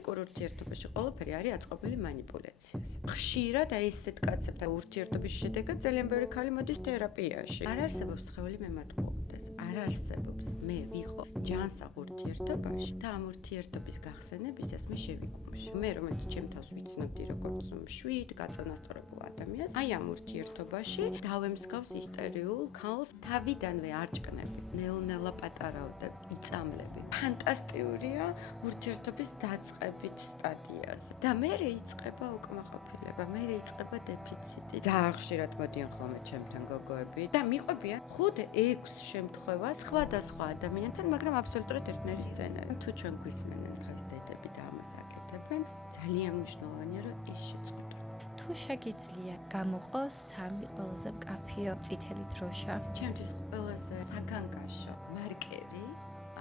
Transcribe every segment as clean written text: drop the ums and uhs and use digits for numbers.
ტოქსიკურ ურთიერთობაში ყველაფერი არის აწყობილი манипуляციაზე. ხშირად აი ესეთ კაცებთან ურთიერთობის შედეგად ძალიან ბევრი ქალი მოდის თერაპიაში. არ არსებობს ხეული მემატყუებდეს. არ არსებობს მე ვიყო ჯანსაღ ურთიერთობაში და ამ ურთიერთობის გახსენებისას მე შევიკუმში. მე რომელიც ჩემ თავს ვიცნობდი როგორც მშვიდ, გაწონასწორებულ ადამიანს, აი ამ ურთიერთობაში დავემსგავს ისტორიულ ქალს თავიდანვე არჭკნები, ნელ-ნელა პატარავდები, იწამლები. ფანტასტიურია ურთიერთობის დაწყებით სტადიაზე. და მერე იწყება უკმაყოფილება, მერე იწყება დეფიციტი. ძალიან ხშირად მოდიან ხოლმე ჩემთან გოგოები და მიყვებიან 5-6 შემთხვევას სხვადასხვა ადამიანთან, მაგრამ აბსოლუტურად ერთნაირი სცენარი. თუ ჩვენ გვისმენენ დღეს დედები და ამას აკეთებენ, ძალიან მნიშვნელოვანია რომ ის შეწყვეტონ. თუ შეგიძლია გამოყოს 3 ყველაზე მკაფიო წითელი დროშა. ჩემთვის ყველაზე საგანგაშო მარკერი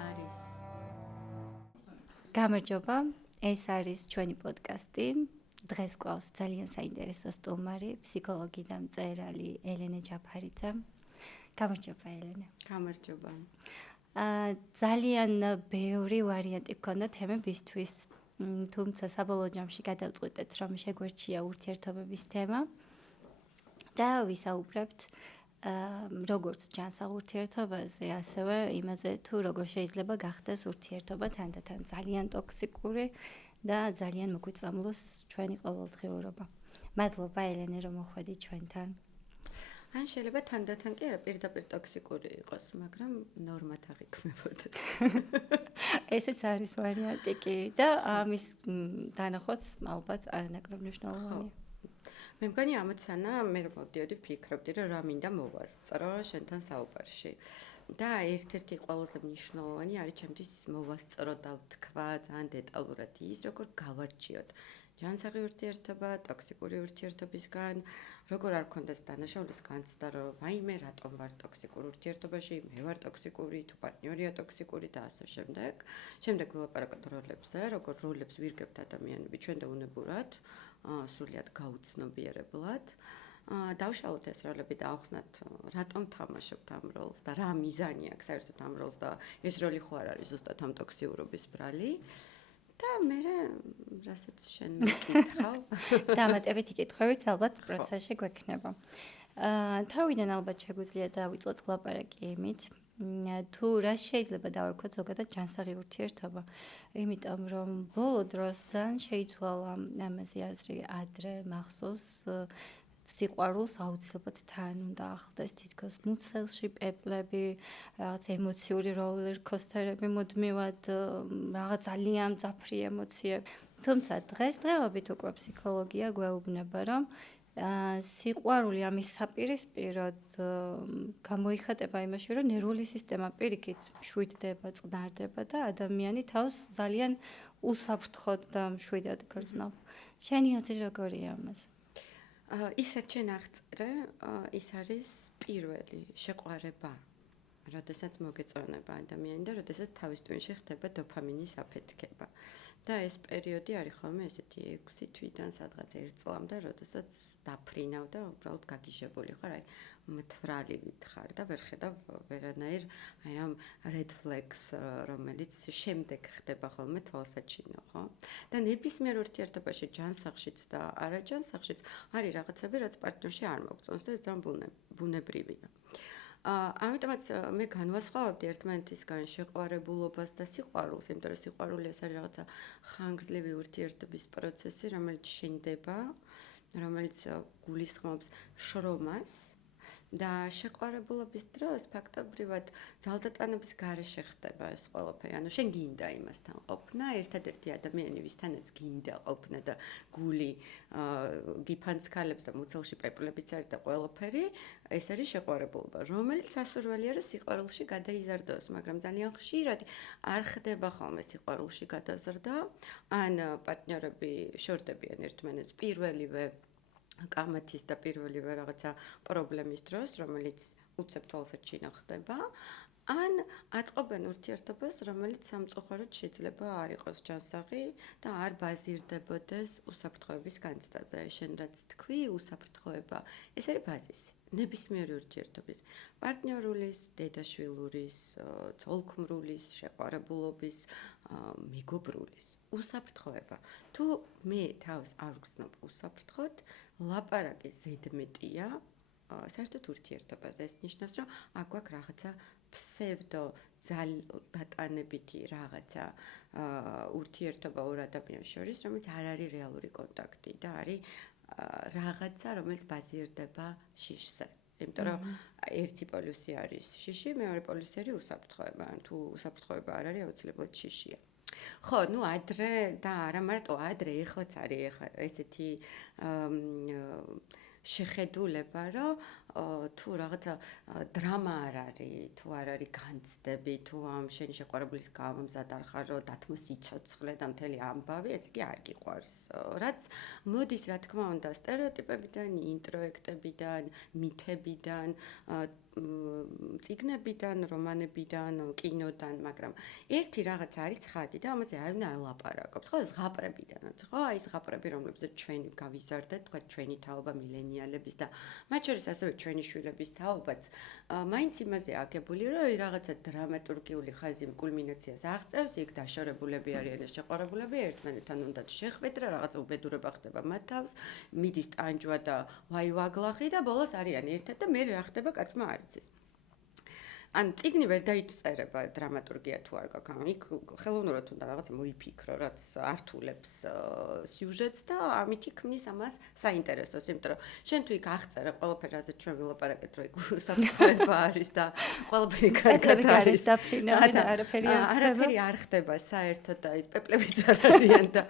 არის გამარჯობა, ეს არის ჩვენი პოდკასტი. დღეს გვყავს ძალიან საინტერესო სტუმარი, ფსიქოლოგი და მწერალი ელენე ჯაფარიძე. გამარჯობა ელენე. გამარჯობა. ძალიან ბევრი ვარიანტი გქონდა თემებისთვის, თუმცა საბოლოო ჯამში გადავწყვიტეთ, რომ შეგვერჩია ურთიერთობების თემა და ვისაუბრებთ როგორც ჯანსაღ ურთიერთობაზე, ასევე იმაზე, თუ როგორ შეიძლება გახდეს ურთიერთობა თანდათან ძალიან ტოქსიკური და ძალიან მოგვიწამლოს ჩვენი ყოველდღიურობა. მადლობა ელენე, რომ მოხვედი ჩვენთან. ან შეიძლება თანდათან კი არა პირდაპირ ტოქსიკური იყოს, მაგრამ ნორმად აღიქმებოდეთ. ესეც არის ვარიანტი კი და ამის დანახვაც ალბათ არანაკლებ მნიშვნელოვანია. მე მგონი ამოცანა მე რომ მოვდიოდი ვფიქრობდი რომ რა მინდა მოვასწრო შენთან საუბარში. და ერთ-ერთი ყველაზე მნიშვნელოვანი არის ჩემთვის მოვასწრო და ვთქვა ძალიან დეტალურად ის როგორ გავარჩიოთ ჯანსაღი ურთიერთობა ტოქსიკური ურთიერთობისგან, როგორ არ გქონდეს დანაშაულის განცდა რომ ვაიმე რატომ ვარ ტოქსიკურ ურთიერთობაში, მე ვარ ტოქსიკური, თუ პარტნიორია ტოქსიკური და ასე შემდეგ. შემდეგ ვილაპარაკოთ როლებზე, როგორ როლებს ვირგებთ ადამიანები ჩვენ და უნებურად, სრულიად გაუცნობიერებლად. დავშალოთ ეს როლები და ავხსნათ რატომ თამაშობთ ამ როლს და რა მიზანი აქვს საერთოდ ამ როლს და ეს როლი ხო არ არის ზუსტად ამ ტოქსიურობის ბრალი. და მე რასაც შენ მეკითხავ დამატებითი კითხვებიც ალბათ პროცესში გვექნება. თავიდან ალბათ შეგვიძლია დავიწყოთ ლაპარაკი იმით, თუ რა შეიძლება დავარქვათ ზოგადად ჯანსაღი ურთიერთობა. იმიტომ რომ ბოლო დროს ძალიან შეიცვალა ამაზე აზრი ადრე მახსოვს სიყვარულს აუცილებლად თან უნდა ახლდეს თითქოს მუცელში პეპლები, რაღაც ემოციური როლერ კოსტერები მუდმივად, რაღაც ძალიან მძაფრი ემოციები. თუმცა დღესდღეობით უკვე ფსიქოლოგია გვეუბნება, რომ სიყვარული ამის საპირისპიროდ გამოიხატება იმაში, რომ ნერვული სისტემა პირიქით მშვიდდება, წყნარდება და ადამიანი თავს ძალიან უსაფრთხოდ და მშვიდად გრძნობს. შენი აზრი როგორია ამაზე? ისაც შენ აღწერე, ის არის პირველი შეყვარება, როდესაც მოგეწონება ადამიანი და როდესაც თავის ტვინში ხდება დოფამინის აფეთქება. და ეს პერიოდი არის ხოლმე ესეთი 6 თვიდან სადღაც 1 წლამდე, როდესაც დაფრინავ და უბრალოდ გაგიჟებული ხარ, აი მთვრალივით ხარ და ვერ ხედავ ვერანაირ აი ამ red flags, რომელიც შემდეგ ხდება ხოლმე თვალსაჩინო, ხო? და ნებისმიერ ურთიერთობაში ჯანსაღშიც და არაჯანსაღშიც არის რაღაცები, რაც პარტნიორში არ მოგწონს და ეს ძალიან ბუნებრივია. ამიტომაც მე განვასხვავებდი ერთმანეთისგან შეყვარებულობას და სიყვარულს, იმიტომ რომ სიყვარული ეს არის რაღაცა ხანგრძლივი ურთიერთობის პროცესი, რომელიც შენდება, რომელიც გულისხმობს შრომას და შეყვარებულობის დროს ფაქტობრივად ძალდატანების გარეშე ხდება ეს ყველაფერი. ანუ შენ გინდა იმასთან ყოფნა, ერთადერთი ადამიანი ვისთანაც გინდა ყოფნა და გული გიფანცქალებს და მუცელში პეპლებიც არის და ყველაფერი, ეს არის შეყვარებულობა, რომელიც ასურველია რომ სიყვარულში გადაიზარდოს, მაგრამ ძალიან ხშირად არ ხდება ხოლმე სიყვარულში გადაზრდა, ან პარტნიორები შორდებიან ერთმანეთს პირველივე კამათის და პირველივე რაღაცა პრობლემის დროს, რომელიც უცებ თვალსაჩინო ხდება, ან აწყობენ ურთიერთობას, რომელიც სამწუხაროდ შეიძლება არ იყოს ჯანსაღი და არ ბაზირდებოდეს უსაფრთხოების განცდაზე. შენ რაც თქვი, უსაფრთხოება, ეს არის ბაზისი. ნებისმიერი ურთიერთობის, პარტნიორულის, დედაშვილურის, ცოლ-ქმრულის, შეყვარებულობის, მეგობრულის. უსაფრთხოება. თუ მე თავს არ ვგზნობ უსაფრთხოდ, ლაპარაკი ზედმეტია საერთოდ ურთიერთობაზე. ეს ნიშნავს, რომ აქ გვაქვს რაღაცა ფსევდო დატანებითი რაღაცა ურთიერთობა ორ ადამიანს შორის, რომელიც არ არის რეალური კონტაქტი და არის რაღაცა, რომელიც ბაზირდება შიშზე. იმიტომ რომ ერთი პოლუსი არის შიში, მეორე პოლუსი არის უსაფრთხოება. ან თუ უსაფრთხოება არ არის, აუცილებლად შიშია. ხო, ну ადრე და არა მარტო ადრე, ეხლაც არის ესეთი შეხედულება, რომ თუ რაღაცა დრამა არ არის, თუ არ არის განცდები, თუ ამ შენი შეყვარებულის გამომზად არ ხარ, რომ დათმო სიცოცხლე და მთელი ამბავი, ეს იგი არ გიყვარს. რაც მოდის, რა თქმა უნდა, სტერეოტიპებიდან, ინტროექტებიდან, მითებიდან, წიგნებიდან, რომანებიდან, კინოდან, მაგრამ ერთი რაღაც არის ცხადი და ამაზე არავინ არ ლაპარაკობს. ხო, ზღაპრებიდანაც, ხო, აი ზღაპრები, რომლებზეც ჩვენ გავიზარდეთ, თქვა ჩვენი თაობა მილენიალების და მათ შორის ასევე ჩვენი შვილების თაობაც, მაინც იმაზე აგებული, რომ რაღაცა დრამატურგიული ხაზი კულმინაციას აღწევს, იქ დაშორებულები არიან და შეყვარებულები ერთმანეთთან უნდათ შეხვედრა, რაღაცა უბედურება ხდება მათ თავს, მიდის ტანჯვა და ვაი-ვაგლახი და ბოლოს არიან ერთად და მე რა ხდება კაცმა არ იცის. ან წიგნი ვერ დაიწერება დრამატურგია თუ არ გაქვს. ან იქ ხელოვნურად უნდა რაღაცა მოიფიქრო, რაც ართულებს სიუჟეტს და ამით ქმნის ამას საინტერესოს, იმიტომ რომ შენ თუ იქ აღწერე ყველაფერი, რაზეც ჩვენ ვილაპარაკეთ, რომ იქ უსაფრთხოება არის და ყველაფერი კარგად არის და არაფერი არ ხდება საერთოდ და ის პეპლებიც არ არიან და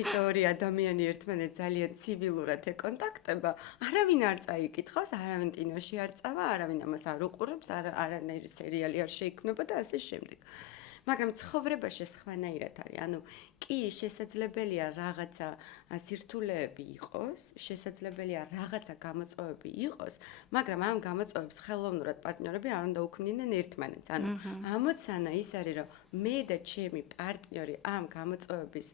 ის ორი ადამიანი ერთმანეთს ძალიან ცივილურად ეკონტაქტება, არავინ არ წაიკითხავს, არავინ კინოში არ წავა, არავინ ამას არ უყურებს, არანაირი სერიალი არ შეიქმნება და ასე შემდეგ. მაგრამ ცხოვრებაში სხვანაირად არის. ანუ კი შესაძლებელია რაღაცა სირთულეები იყოს, შესაძლებელია რაღაცა გამოწვევები იყოს, მაგრამ ამ გამოწვევებს ხელოვნურად პარტნიორები არ უნდა უქმნიდნენ ერთმანეთს. ანუ ამოცანა ის არის, რომ მე და ჩემი პარტნიორი ამ გამოწვევების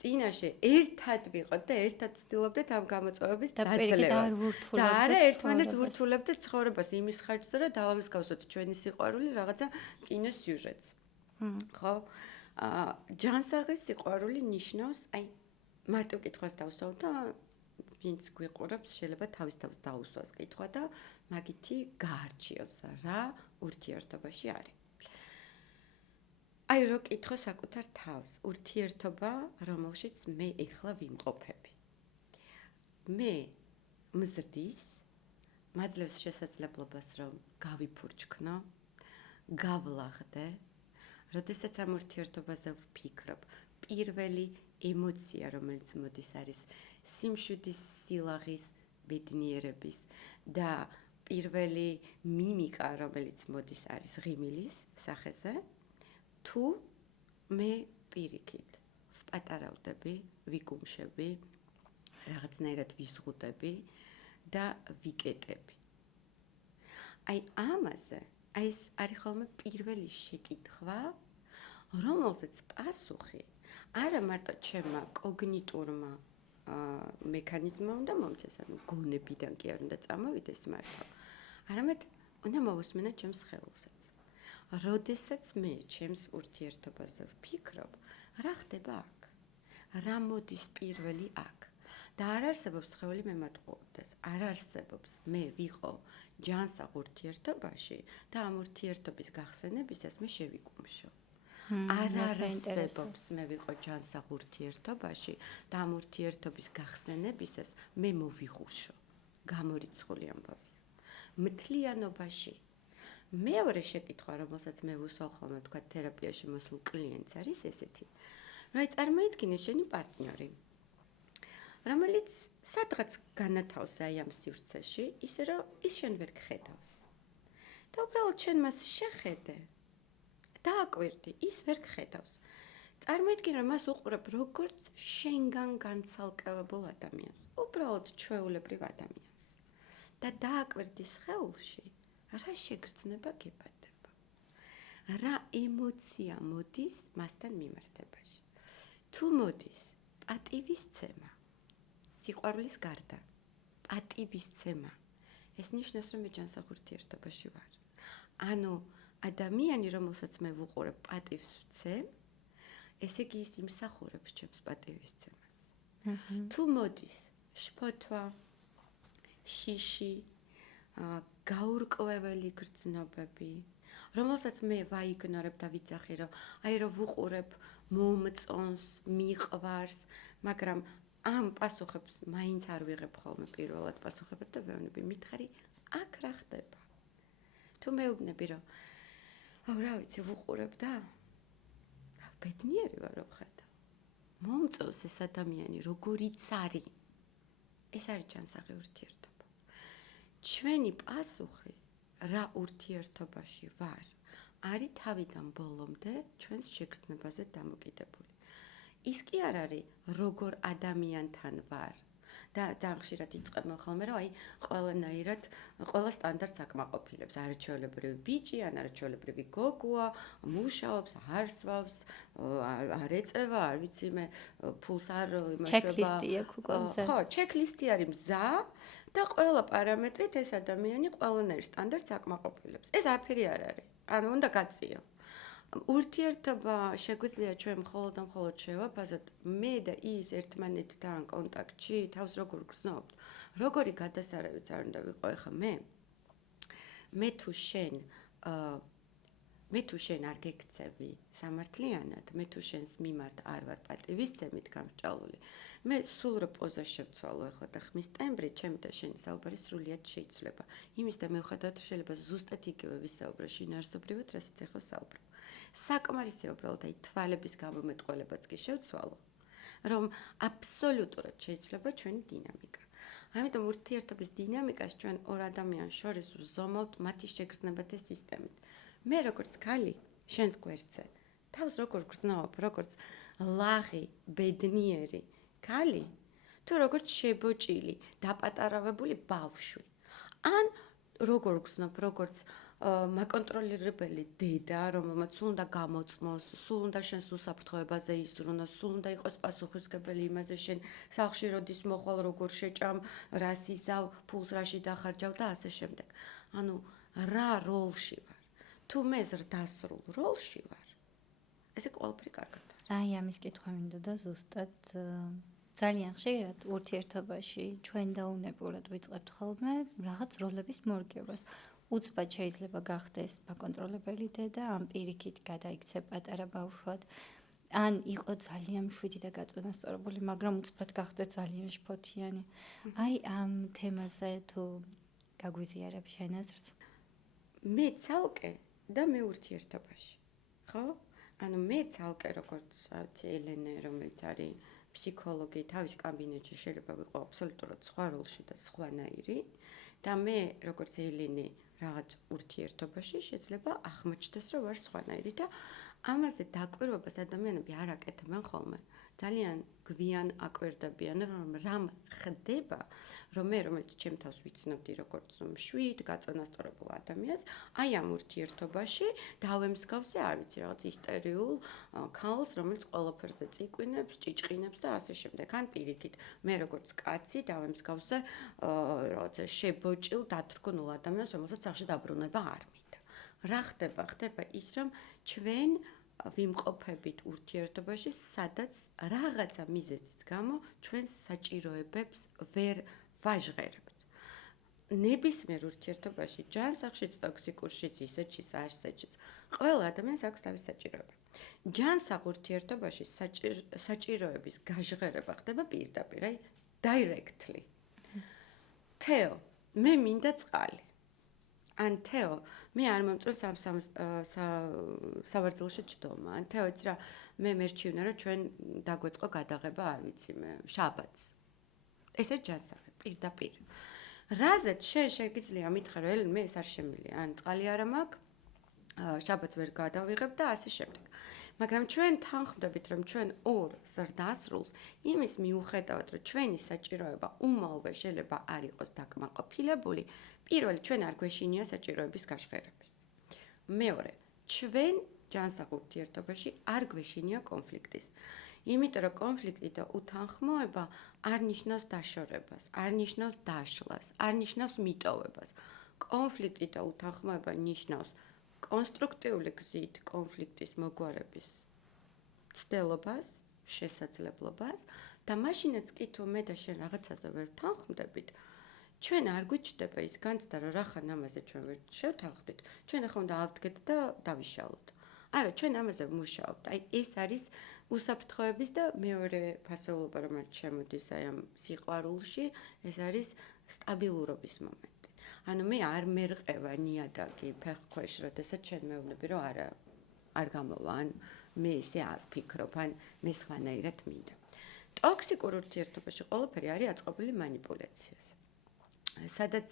წინაშე ერთად ვიყოთ და ერთად ვცდილობდეთ ამ გამოწვევების დაძლევას. და არა ერთმანეთს ვურთულებდეთ ცხოვრებას იმის ხარჯზე, რომ დავამსგავსოთ ჩვენი სიყვარული რაღაცა კინოს სიუჟეტს. ხო? ჯანსაღის სიყვარული ნიშნავს, აი მარტო კითხვას დავსვავ და ვინც გვიყურებს, შეიძლება თავის თავს დაუსვას კითხვა და მაგითი გაარჩიოს, რა ურთიერთობაში არის. აი რო კითხო საკუთარ თავს, ურთიერთობა, რომელშიც მე ეხლა ვიმყოფები. მე მზრდის, მაძლევს შესაძლებლობას, რომ გავიფურჩქნო, გავლაღდე, როდესაც ამ ურთიერთობაზე ვფიქრობ, პირველი ემოცია, რომელიც მოდის, არის სიმშვიდის, სილაღის, ბედნიერების და პირველი მიმიკა, რომელიც მოდის, არის ღიმილის სახეზე. თუ მე პირიქით ვპატარავდები, ვიგუმშები, რაღაცნაირად ვიზღუდები და ვიკეტები. აი ამაზე, აი ეს არის ხოლმე პირველი შეკითხვა, რომელზეც პასუხი არა მარტო ჩემმა კოგნიტურმა მექანიზმმა უნდა მომწეს, ანუ გონებიდან კი არ უნდა წამოვიდეს მართლა, არამედ უნდა მოვუსმენო ჩემს სხეულსაც. როდესაც მე ჩემს ურთიერთობაზე ვფიქრობ, რა ხდება აქ? რა მოდის პირველი აქ? და არ არსებობს სხეული მემატყუებდეს, არ არსებობს მე ვიყო ჯანსაღ ურთიერთობაში და ამ ურთიერთობის გახსენებისას მე შევიკუმშო. არ არსებობს მე ვიყო ჯანსაღ ურთიერთობაში და ამ ურთიერთობის გახსენებისას მე მოვიხუშო. გამორიცხული ამბავია. მთლიანობაში მეორე შეკითხვა, რომელსაც მე ვუსვავ ხოლმე, თქვა თერაპიაში მოსულ კლიენტს არის ესეთი. რომ წარმოიდგინე შენი პარტნიორი, რომელიც სადღაც განათავს აი ამ სივრცეში, ისე რომ ის შენ ვერ გხედავს. და უბრალოდ შენ მას შეხედე. დააკვირდი, ის ვერ გხედავს. წარმოიდგინე, რომ მას უყურებ როგორც შენგან განცალკევებულ ადამიანს, უბრალოდ ჩვეულებრივ ადამიანს. და დააკვირდი სხეულში, რა შეგრძნება გებადება. რა ემოცია მოდის მასთან მიმართებაში. თუ მოდის პატივისცემა, სიყვარულის გარდა, პატივისცემა, ეს ნიშნავს, რომ მე ჯანსაღ ურთიერთობაში ვარ. ანუ ადამიანი, რომელსაც მე ვუყურებ პატივს ვცემ, ესე იგი ის იმსახურებს ჩემს პატივისცემას. თუ მოდის შფოთვა, შიში, გაურკვეველი გრძნობები, რომელსაც მე ვაიგნორებ და ვიცახი, რომ რომ ვუყურებ მომწონს, მიყვარს, მაგრამ ამ პასუხებს მაინც არ ვიღებ ხოლმე პირველად პასუხებად და ვეუბნები, მითხარი, აქ რა ხდება? თუ მეუბნები, რომ რა ვიცი, ვუყურებ და ბედნიერი ვარ, რომ ხედავ. მომწონს ეს ადამიანი, როგორიც არის. ეს არის ჯანსაღი ურთიერთობა. ჩვენი პასუხი რა ურთიერთობაში ვარ, არის თავიდან ბოლომდე ჩვენს შეგრძნებაზე დამოკიდებული. ის კი არ არის როგორ ადამიანთან ვარ. და ძალიან ხშირად იწყებენ ხოლმე, რომ ყველანაირად ყველა სტანდარტს აკმაყოფილებს. არაჩვეულებრივი ბიჭი, არაჩვეულებრივი გოგოა, მუშაობს, არ სვავს, არ ეწევა, არ ვიცი მე, ფულს არ იმასება. ჩეკლისტი აქვს უკვე მზად. ხო, ჩეკლისტი არის მზა და ყველა პარამეტრით ეს ადამიანი ყველანაირ სტანდარტს აკმაყოფილებს. ეს არაფერი არ არის. ანუ უნდა გაწიო. ურთიერთობა შეგვიძლია ჩვენ მხოლოდ და მხოლოდ შევაფასოთ მე და ის ერთმანეთთან კონტაქტში თავს როგორ გრძნობთ, როგორი გადასარევიც არ უნდა ვიყო ახლა მე თუ შენ არ გექცევი სამართლიანად, მე თუ შენს მიმართ არ ვარ პატივისცემით გამსჭვალული, მე სულ რო პოზა შევცვალო ახლა და ხმის ტემბრი, ჩემი და შენი საუბარი სრულიად შეიცვლება. იმის და მივხვდათ შეიძლება ზუსტად იგივე ვისაუბრო შინაარსობრივად, რასაც ახლა საუბრობ. საკმარისია უბრალოდ თვალების გამომეტყველებაც კი შევცვალო, რომ აბსოლუტურად შეიცვლება ჩვენი დინამიკა. ამიტომ ურთიერთობის დინამიკას ჩვენ ორ ადამიანს შორის ვზომავთ მათი შეგრძნებათა სისტემით. მე როგორც ქალი, შენს გვერდზე, თავს როგორ გრძნობ, როგორც ლაღი, ბედნიერი ქალი, თუ როგორც შებოჭილი, დაპატარავებული ბავშვი. ან როგორ გრძნობ, როგორც მაკონტროლირებელი დედა, რომელმაც სულ უნდა გამოწმოს, სულ უნდა შენს უსაფრთხოებაზე იზრუნოს, სულ უნდა იყოს პასუხისმგებელი იმაზე, შენ სახლში როდის მოხვალ, როგორ შეჭამ, რას იზავ, ფულს რაში დახარჯავ და ასე შემდეგ. ანუ რა როლში ვარ? თუ მე ზრდასრულ როლში ვარ, ესე ყველაფერი კარგად არის. აი ამის კითხვა მინდოდა ზუსტად ძალიან ხშირად ურთიერთობაში ჩვენ დაუნებურად ვიწყებთ ხოლმე რაღაც როლების მორგებას. უცბად შეიძლება გახდეს მაკონტროლებელი დედა, ან პირიქით გადაიქცე პატარა ბავშვად, ან იყო ძალიან მშვიდი და გაწონასწორებული, მაგრამ უცბად გახდეს ძალიან შფოთიანი. აი ამ თემაზე თუ გაგვიზიარებ შენ აზრს? მე ცალკე და მე ურთიერთობაში. ხო? ანუ მე ცალკე როგორც ელენე, რომელიც არის ფსიქოლოგი, თავის კაბინეტში შეიძლება ვიყო აბსოლუტურად სხვა როლში და სხვანაირი და მე როგორც ელენე რაღაც ურთიერთობაში შეიძლება აღმოჩნდეს, რომ ვარ სხვანაირი და ამაზე დაკვირვებას ადამიანები არ აკეთებენ ხოლმე. ძალიან გვიან აკვირდებიან, რომ რამ ხდება, რომ მე რომელიც ჩემ თავს ვიცნობდი როგორც მშვიდ, გაწონასწორებულ ადამიანს, აი ამ ურთიერთობაში დავემსგავსე, არ ვიცი, რაღაც ისტერიულ ქალს, რომელიც ყველაფერზე წიკვინებს, ჭიჭყინებს და ასე შემდეგ. ან პირიქით, მე როგორც კაცი დავემსგავსე რაღაცა შებოჭილ, დათრგუნულ ადამიანს, რომელსაც სახში დაბრუნება არ მინდა. რა ხდება? ხდება ის, რომ ჩვენ ვიმყოფებით ურთიერთობაში, სადაც რაღაცა მიზეზის გამო ჩვენს საჭიროებებს ვერ ვაჟღერებთ. ნებისმიერ ურთიერთობაში, ჯანსაღშიც, ტოქსიკურშიც, ისეთშიც, ასეთშიც, ყველა ადამიანს აქვს თავისი საჭიროება. ჯანსაღ ურთიერთობაში საჭიროების გაჟღერება ხდება პირდაპირ, აი, directly. თეო, მე მინდა წყალი. ან თეო, მე არ მომწონს სავარძელში ჭდომა. ან თეო, იცი რა, მე მერჩივნა, რომ ჩვენ დაგვეწყო გადაღება, არ ვიცი მე, შაბათს. ესე ჯანსაღი, პირდაპირ. რაზეც შენ შეგიძლია მითხრა, რომ ელენ, მე ეს არ შემიძლია, ან წყალი არა მაქვს, შაბათს ვერ გადავიღებ და ასე შემდეგ. მაგრამ ჩვენ თანხმდებით, რომ ჩვენ ორ ზრდასრულს იმის მიუხედავად, რომ ჩვენი საჭიროება უმალვე შეიძლება არ იყოს დაკმაყოფილებული, პირველი ჩვენ არ გვეშინია საჭიროების გაჟღერების. მეორე, ჩვენ ჯანსაღ ურთიერთობაში არ გვეშინია კონფლიქტის. იმიტომ რომ კონფლიქტი და უთანხმოება არ ნიშნავს დაშორებას, არ ნიშნავს დაშლას, არ ნიშნავს მიტოვებას. კონფლიქტი და უთანხმოება ნიშნავს კონსტრუქტიული გზით კონფლიქტის მოგვარების ცდილობას, შესაძლებლობას და მაშინაც კი თუ მე და შენ რაღაცაზე ვერ თანხმდებით, ჩვენ არ გვიჩნდება ის განცდა, რომ რახან ამაზე ჩვენ ვერ შევთანხმდით, ჩვენ ახლა უნდა ავდგეთ და დავიშალოთ. არა, ჩვენ ამაზე ვმუშაობთ. აი ეს არის უსაფრთხოების და მეორე ფასეულობა, რომელიც შემოდის აი ამ სიყვარულში, ეს არის სტაბილურობის მომენტი. ანუ მე არ მერყევა ნიადაგი ფეხქვეშ, როდესაც შენ მეუბნები, რომ არა, არ გამოვა, ან მე ისე არ ვფიქრობ, ან მე სხვანაირად მინდა. ტოქსიკურ ურთიერთობაში ყველაფერი არის აწყობილი манипуляციაზე. სადაც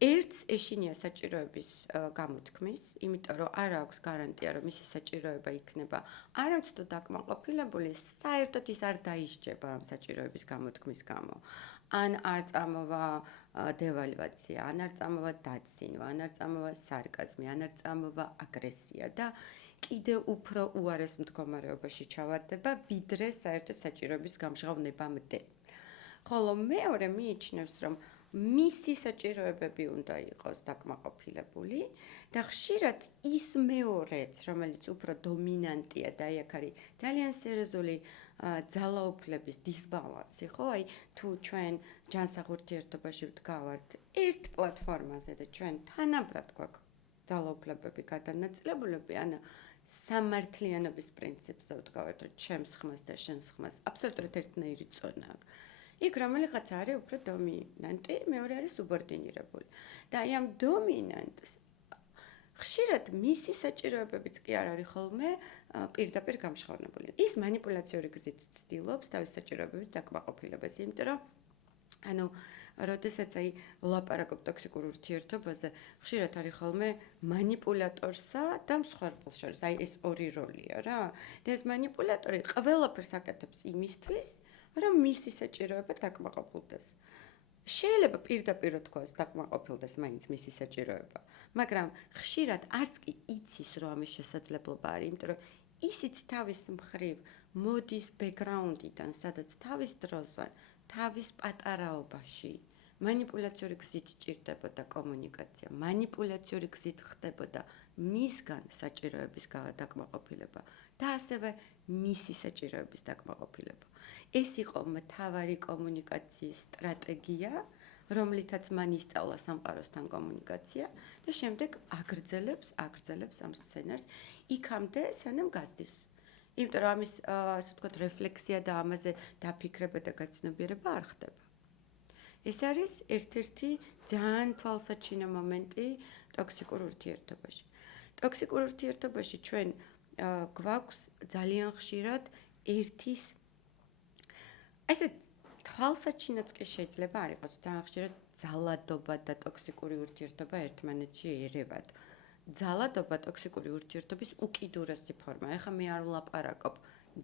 ერთს ეშინია საჭიროების გამოთქმის, იმიტომ რომ არ აქვს გარანტია, რომ მისი საჭიროება იქნება არამცდო დაკმაყოფილებული, საერთოდ ის არ დაისჯება ამ საჭიროების გამოთქმის გამო. ან არ წამოვა დევალვაცია, ან არ წამოვა დაცინვა, ან არ წამოვა სარკაზმი, ან არ წამოვა აგრესია და კიდევ უფრო უარეს მდგომარეობაში ჩავარდება, ვიდრე საერთოდ საჭიროების გამჟღავნებამდე. ხოლო მეორე მიიჩნევს, რომ მისი საჭიროებები უნდა იყოს დაკმაყოფილებული და ხშირად ის მეორეც, რომელიც უფრო დომინანტია და აი აქ არის ძალიან სერიოზული ძალაუფლების დისბალანსი, ხო? აი თუ ჩვენ ჯანსაღ ურთიერთობაში ვდგავართ ერთ პლატფორმაზე და ჩვენ თანაბრად გვაქვს ძალაუფლებები გადანაწილებულები, ან სამართლიანობის პრინციპზე ვდგავართ, რომ ჩემს ხმას და შენს ხმას აბსოლუტურად ერთნაირი წონა აქვს. იქ რომელიღაცა არის უფრო დომინანტი, მეორე არის სუბორდინირებული. და აი ამ დომინანტს ხშირად მისი საჭიროებებიც კი არ არის ხოლმე პირდაპირ გამჟღავნებული. ის манипуляციური გზით ცდილობს თავის საჭიროებების დაკმაყოფილებას, იმიტომ რომ ანუ როდესაც აი ვლაპარაკობ ტოქსიკურ ურთიერთობაზე, ხშირად არის ხოლმე манипуляტორსა და მსხვერპლს შორის. აი ეს ორი როლია რა. და ეს манипуляტორი ყველაფერს აკეთებს იმისთვის, რომ მისი საჭიროება დაკმაყოფილდეს. შეიძლება პირდაპირ თქვას დაკმაყოფილდეს მაინც მისი საჭიროება, მაგრამ ხშირად არც კი იცის, რომ ამის შესაძლებლობა არის, იმიტომ რომ ისიც თავის მხრივ მოდის ბექგრაუნდიდან, სადაც თავის დროზე, თავის პატარაობაში манипуляციური გზით ჭირდებოდა კომუნიკაცია, манипуляციური გზით ხდებოდა მისგან საჭიროების დაკმაყოფილება და ასევე მისი საჭიროების დაკმაყოფილება. ეს იყო მთავარი კომუნიკაციის სტრატეგია, რომლითაც მან ისწავლა სამყაროსთან კომუნიკაცია და შემდეგ აგრძელებს ამ სცენარს იქამდე, სანამ გასდის. იმიტომ რომ ამის ასე ვთქვათ რეფლექსია და ამაზე დაფიქრება და გაცნობიერება არ ხდება. ეს არის ერთ-ერთი ძალიან თვალსაჩინო მომენტი ტოქსიკურ ურთიერთობაში. ტოქსიკურ ურთიერთობაში ჩვენ გვაქვს ძალიან ხშირად ერთის ესე თვალსაჩინოც კი შეიძლება არ იყოს, ძალიან ხშირად ძალადობა და ტოქსიკური ურთიერთობა ერთმანეთში ერევად. ძალადობა ტოქსიკური ურთიერთობის უკიდურესი ფორმაა. ეხლა მე არ ვლაპარაკობ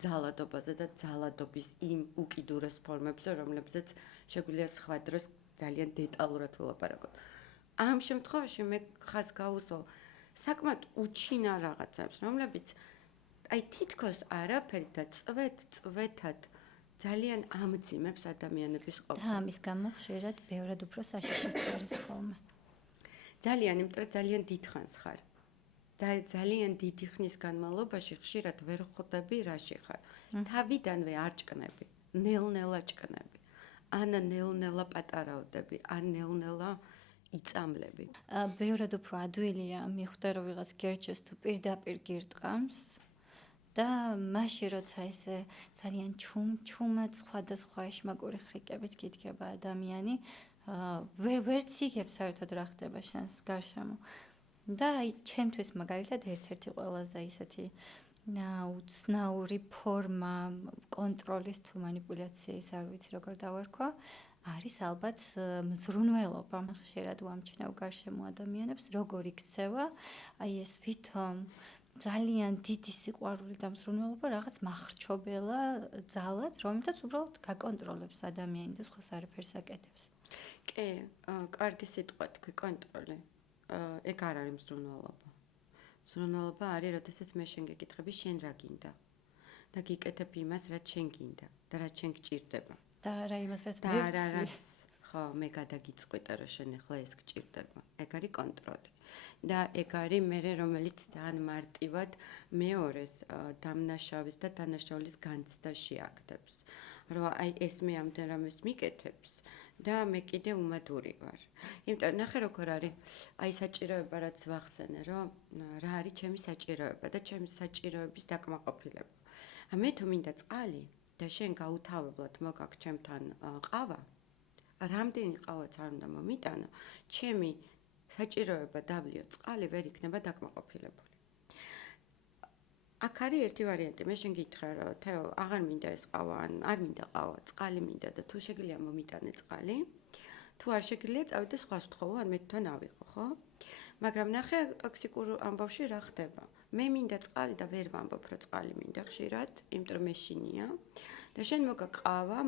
ძალადობაზე და ძალადობის იმ უკიდურეს ფორმებზე, რომლებზეც შეგვიძლია სხვა დროს ძალიან დეტალურად ვილაპარაკოთ. ამ შემთხვევაში მე ხას გავუსვა საკმაოდ უჩინა რაღაცებს, რომლებიც აი თითქოს არაფერი და წვეთად ძალიან ამძიმებს ადამიანების ყოფას. და ამის გამო ხშირად ბევრად უფრო საშიშიც არის ხოლმე. ძალიან, იმიტომ რომ ძალიან დიდხანს ხარ. ძალიან დიდი ხნის განმავლობაში ხშირად ვერ ხვდები რაში ხარ. თავიდანვე არ ჭკნები, ნელ-ნელა ჭკნები. ან ნელ-ნელა პატარავდები, ან ნელ-ნელა იწამლები. ბევრად უფრო ადვილია მიხვდა რომ ვიღაც გერჩეს თუ პირდაპირ გირტყამს და მაშინ როცა ესე ძალიან ჩუმად სხვადასხვა ეშმაკური ხრიკებით გიდგება ადამიანი, ვერც იგებს საერთოდ რა ხდება შენს გარშემო. და აი ჩემთვის მაგალითად ერთ-ერთი ყველაზე ისეთი უცნაური ფორმა კონტროლის თუ манипуляციის, არ ვიცი როგორ დავარქვა, არის ალბათ მზრუნველობა. ხშირად ვამჩნევ გარშემო ადამიანებს, როგორ იქცევა აი ეს ვითომ ძალიან დიდი სიყვარული და მზრუნველობა რაღაც მახრჩობელა ძალად, რომელთაც უბრალოდ გაკონტროლებს ადამიანი და სხვას არაფერს აკეთებს. კი, კარგი სიტყვა თქვი, კონტროლი. ეგ არ არის მზრუნველობა. მზრუნველობა არის, როდესაც მე შენ გეკითხები, შენ რა გინდა? და გიკეთებ იმას, რაც შენ გინდა და რაც შენ გჭირდება. და რა იმას, რაც და არა რაც ხო, მე გადაგიწყვიტე, რომ შენ ახლა ეს გჭირდება. ეგ არის კონტროლი. და ეგ არის მე რომელიც ძალიან მარტივად მეორეს დამნაშავის და დანაშაულის განცდაში აქდებს. რომ აი ეს მე ამდენ რამეს მიკეთებს და მე კიდე უმადური ვარ. იმიტომ ნახე როგორ არის აი საჭიროება რაც ვახსენე, რომ რა არის ჩემი საჭიროება და ჩემი საჭიროების დაკმაყოფილება. მე თუ მინდა წყალი და შენ გაუთავებლად მოგაქვს ჩემთან ყავა, რამდენი ყავაც არ უნდა მომიტანო, ჩემი საჭიროება დავლიო წყალი ვერ იქნება დაკმაყოფილებული. აქ არის ერთი ვარიანტი, მე შენ გითხრა რომ თეო აღარ მინდა ეს ყავა, ან არ მინდა ყავა, წყალი მინდა და თუ შეგიძლია მომიტანე წყალი, თუ არ შეგიძლია წავიდე სხვა სთხოვო, ან მე თან ავიღო, ხო? მაგრამ ნახე ტოქსიკურ ამბავში რა ხდება. მე მინდა წყალი და ვერ ვამბობ რომ წყალი მინდა ხშირად, იმიტომ რომ მეშინია. და შენ მოგაყავა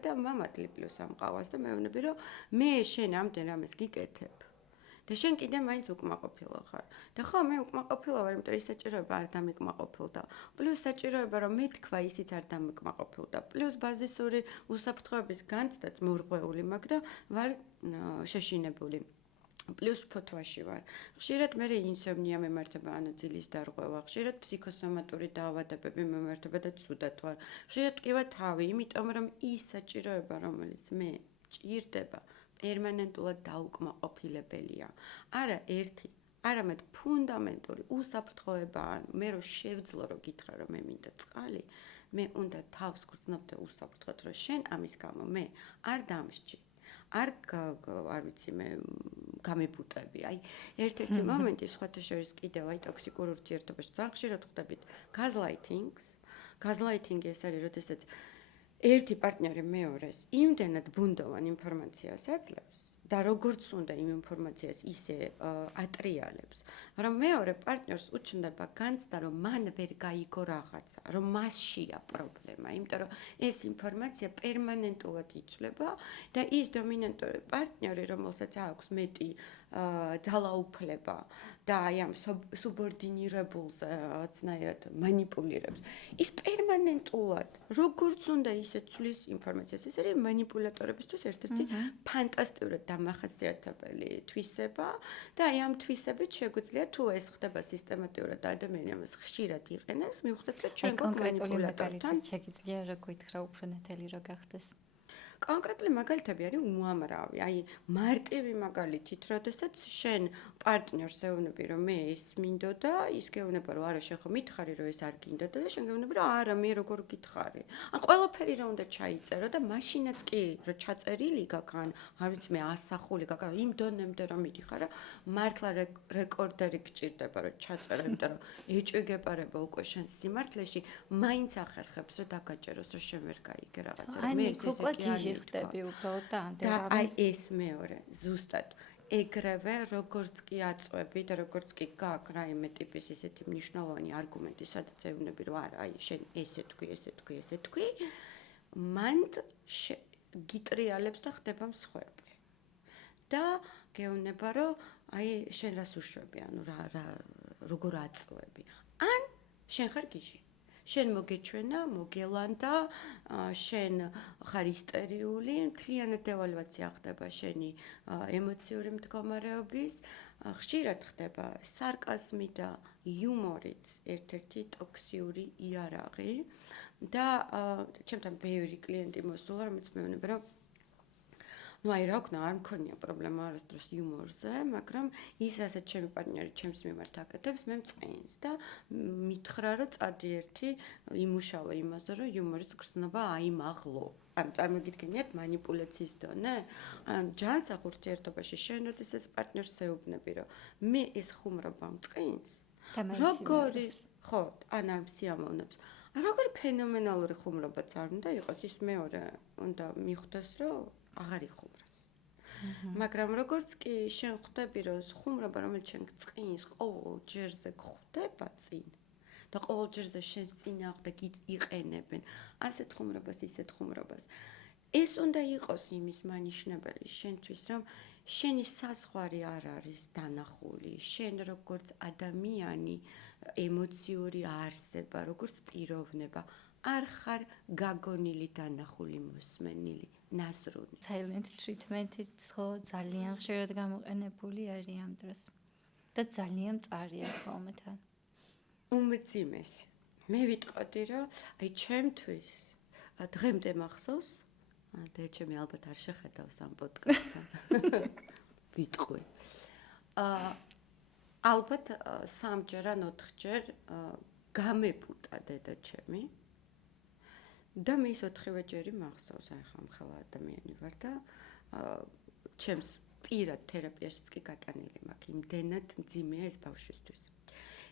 და მამატლი პლუს ამ ყავას და მეუბნები რომ მე შენ ამდენ რამეს გიკეთებ. და შენ კიდე მაინც უკმაყოფილო ხარ. და ხო, მე უკმაყოფილო ვარ, იმიტომ რომ ის საჭიროება არ დამიკმაყოფილდა. პლუს საჭიროება რომ მეთქვა ისიც არ დამიკმაყოფილდა. პლუს ბაზისური უსაფრთხოების განცდაც მორღვეული მაქვს და ვარ შეშინებული. პლუს ფოთვაში ვარ. ხშირად მე ინსომნია მემართება, ანუ ძილის დარღვევა, ხშირად ფსიქოსომატური დაავადებები მემართება და ცუდად ვარ. ხშირად ტკივა თავი, იმიტომ რომ ის საჭიროება, რომელიც მე ჭირდება, პერმანენტულად დაუკმაყოფილებელია. არა ერთი, არამედ ფუნდამენტური უსაფრთხოება, ანუ მე რო შევძლო რომ გითხრა რომ მე მინდა წყალი, მე უნდა თავს გრძნობ და უსაფრთხოდ რომ შენ ამის გამო მე არ დამსჯი. არ ვიცი მე გამებუტები. აი ერთ-ერთი მომენტი სხვათა შორის კიდევ აი ტოქსიკურ ურთიერთობაში ძალიან ხშირად ხდებით გაზლაითინგი ეს არის, როდესაც ერთი პარტნიორი მეორეს იმდენად ბუნდოვან ინფორმაციას აძლევს და როგორც უნდა იმ ინფორმაციას ისე ატრიალებს, რომ მეორე პარტნიორს უჩნდება განცდა, რომ მან ვერ გაიგო რაღაცა, რომ მასშია პრობლემა, იმიტომ რომ ეს ინფორმაცია პერმანენტულად იცვლება და ის დომინანტური პარტნიორი, რომელსაც აქვს მეტი ძალაუფლება და აი ამ სუბორდინირებულს რაღაცნაირად манипуლირებს. ის პერმანენტულად როგორც უნდა ისე ცვლის ინფორმაციას. ეს არის манипуляტორებისთვის ერთ-ერთი ფანტასტიკური დამახასიათებელი თვისება და აი ამ თვისებით შეგვიძლია თუ ეს ხდება სისტემატურად და ადამიანი ამას ხშირად იყენებს, მივხვდეთ რომ ჩვენ კონკრეტული მაგალითად შეგიძლია რა გითხრა უფრო ნათელი რა გახდეს. კონკრეტული მაგალითები არის უამრავი. აი მარტივი მაგალითით, როდესაც შენ პარტნიორს ეუბნები, რომ მე ეს მინდოდა, ის გეუბნება, რომ არა, შენ ხო მითხარი, რომ ეს არ გინდოდა და შენ გეუბნები, რომ არა, მე როგორ გითხარი. ან ყველაფერი რა უნდა ჩაიწერო და მაშინაც კი რო ჩაწერილი გაქან, არ ვიცი მე ასახული გაქან, იმ დონემდე რომ მიდიხარ, მართლა რეკორდერი გჭირდება, რომ ჩაწერო, იმიტომ რომ ეჭვგეპარება უკვე შენ სიმართლეში მაინც ახერხებს, რომ დაგაჭეროს, რომ შენ ვერ გაიგე რაღაცა. მე ეს ხდები უბრალოდ და და აი ეს მეორე ზუსტად ეგრევე როგორც კი აწვევი და როგორც კი გაქვს რაიმე ტიპის ისეთი მნიშვნელოვანი არგუმენტი, სადაც ეუბნები რომ არა, აი შენ ესე თქვი, მან გიტრიალებს და ხდება მსხვერპლი. და გეუბნება რომ აი შენ რას უშვები, ანუ რა როგორ აწვევი. ან შენ ხარ გიჟი. შენ მოგეჩვენა, მოგელანდა, შენ ხარ ისტერიული, მთლიანად დევალვაცია ხდება შენი ემოციური მდგომარეობის, ხშირად ხდება სარკაზმი და იუმორით ერთ-ერთი ტოქსიური იარაღი და ჩემთან ბევრი კლიენტი მოსულა, რომელიც მეუბნება, რომ ну აი რა ვქნა, არ მქონია პრობლემა არასდროს იუმორზე, მაგრამ ის რასაც ჩემი პარტნიორი ჩემს მიმართ აკეთებს, მე მწყინს და მითხრა რომ წადი ერთი იმუშავა იმაზე, რომ იუმორის გრძნობა აიმაღლო. ანუ წარმოგიდგენიათ манипуляციის დონე? ანუ ჯანსაღ ურთიერთობაში შენ როდესაც პარტნიორს ეუბნები, რომ მე ეს ხუმრობა მწყინს, როგორი ხო, ან არ მსიამოვნებს. როგორი ფენომენალური ხუმრობაც არ უნდა იყოს, ის მეორე უნდა მიხვდეს, რომ აღარ იხუმროს. მაგრამ როგორც კი შენ ხვდები, რომ ხუმრობა, რომელიც შენ წqins ყოველ ჯერზე გხვდება წინ და ყოველ ჯერზე შენს წინააღმდეგ იყენებენ, ასეთ ხუმრობას, ისეთ ხუმრობას. ეს უნდა იყოს იმის მანიშნებელი შენთვის, რომ შენი საზღვარი არ არის დანახული, შენ როგორც ადამიანი ემოციური არსება, როგორც პიროვნება არ ხარ გაგონილი, დანახული, მოსმენილი, ნაზრუნი. silent treatment-ით ხო ძალიან ხშირად გამოყენებული არის ამ დროს. და ძალიან მწარია ხოლმე თან. უმძიმესი. მე ვიტყოდი, რომ აი ჩემთვის დღემდე მახსოვს, და ჩემი ალბათ არ შეხედავს ამ პოდკასტს. ვიტყვი. ალბათ 3-ჯერ ან 4-ჯერ გამებუტა დედა ჩემი. და მე ის 4-ვე ჯერი მახსოვს, აი ხომ ხელა ადამიანი ვარ და ჩემს პირად თერაპიაშიც კი გატანილი მაქვს. იმდენად მძიმეა ეს ბავშვისთვის.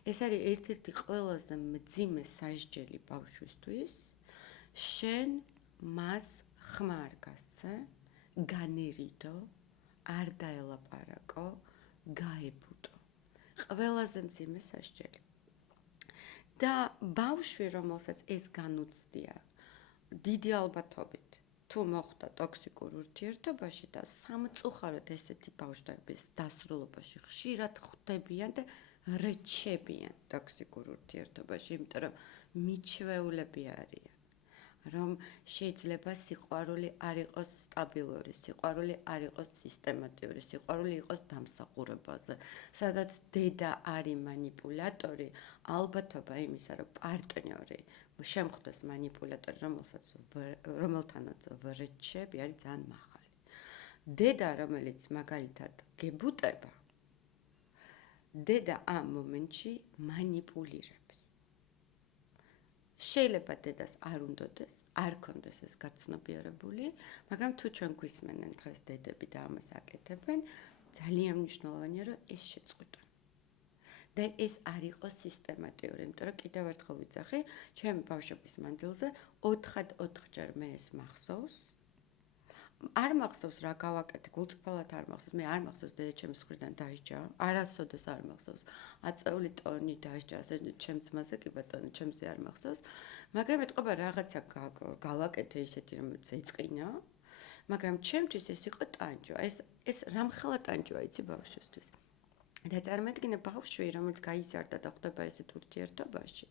ეს არის ერთ-ერთი ყველაზე მძიმე სასჯელი ბავშვისთვის. შენ მას ხმა არ გასცე, განერიდო, არ დაელაპარაკო, გაებუტო. ყველაზე მძიმე სასჯელი. და ბავშვი, რომელსაც ეს განუცდია, დიდი ალბათობით თუ მოხდა ტოქსიკურ ურთიერთობაში და სამწუხაროდ ესეთი ბავშვების დასრულობაში ხშირად ხვდებიან და რჩებიან ტოქსიკურ ურთიერთობაში, იმიტომ რომ მიჩვეულები არიან. რომ შეიძლება სიყვარული არ იყოს სტაბილური, სიყვარული არ იყოს სისტემატიური, სიყვარული იყოს დამსახურებაზე. სადაც დედა არის მანიპულატორი, ალბათობა იმისა, რომ პარტნიორი შემხვდეს მანიპულატორი, რომელთანაც ვრჩები, არის ძალიან მაღალი. დედა, რომელიც მაგალითად გებუტება, დედა ამ მომენტში მანიპულირებს. შეიძლება დედას არ უნდოდეს, არ კონდეს ეს გაცნობიერებული, მაგრამ თუ ჩვენ გვისმენენ დღეს დედები და ამას აკეთებენ, ძალიან მნიშვნელოვანია, რომ ეს შეწყვიტონ. და ეს არ იყოს სისტემატიური, იმიტომ რომ კიდევ ერთხელ ვიძახი, ჩემი ბავშვობის მანძილზე 4-ჯერ მე ეს მახსოვს. არ მახსოვს რა გავაკეთე, გულწრფელად არ მახსოვს, მე არ მახსოვს დედა ჩემს მხრიდან დაიჯა, არასოდეს არ მახსოვს, აწეული ტონი დაიჯა, ასე ჩემ ძმაზე კი ბატონო, ჩემზე არ მახსოვს, მაგრამ ეთყობა რაღაცა გავაკეთე ისეთი, რომელიც ეწყინა, მაგრამ ჩემთვის ეს იყო ტანჯვა, ეს რამხელა ტანჯვა იცი ბავშვისთვის. და წარმოიდგინე ბავშვი, რომელიც გაიზარდა და ხვდება ესეთ ურთიერთობაში,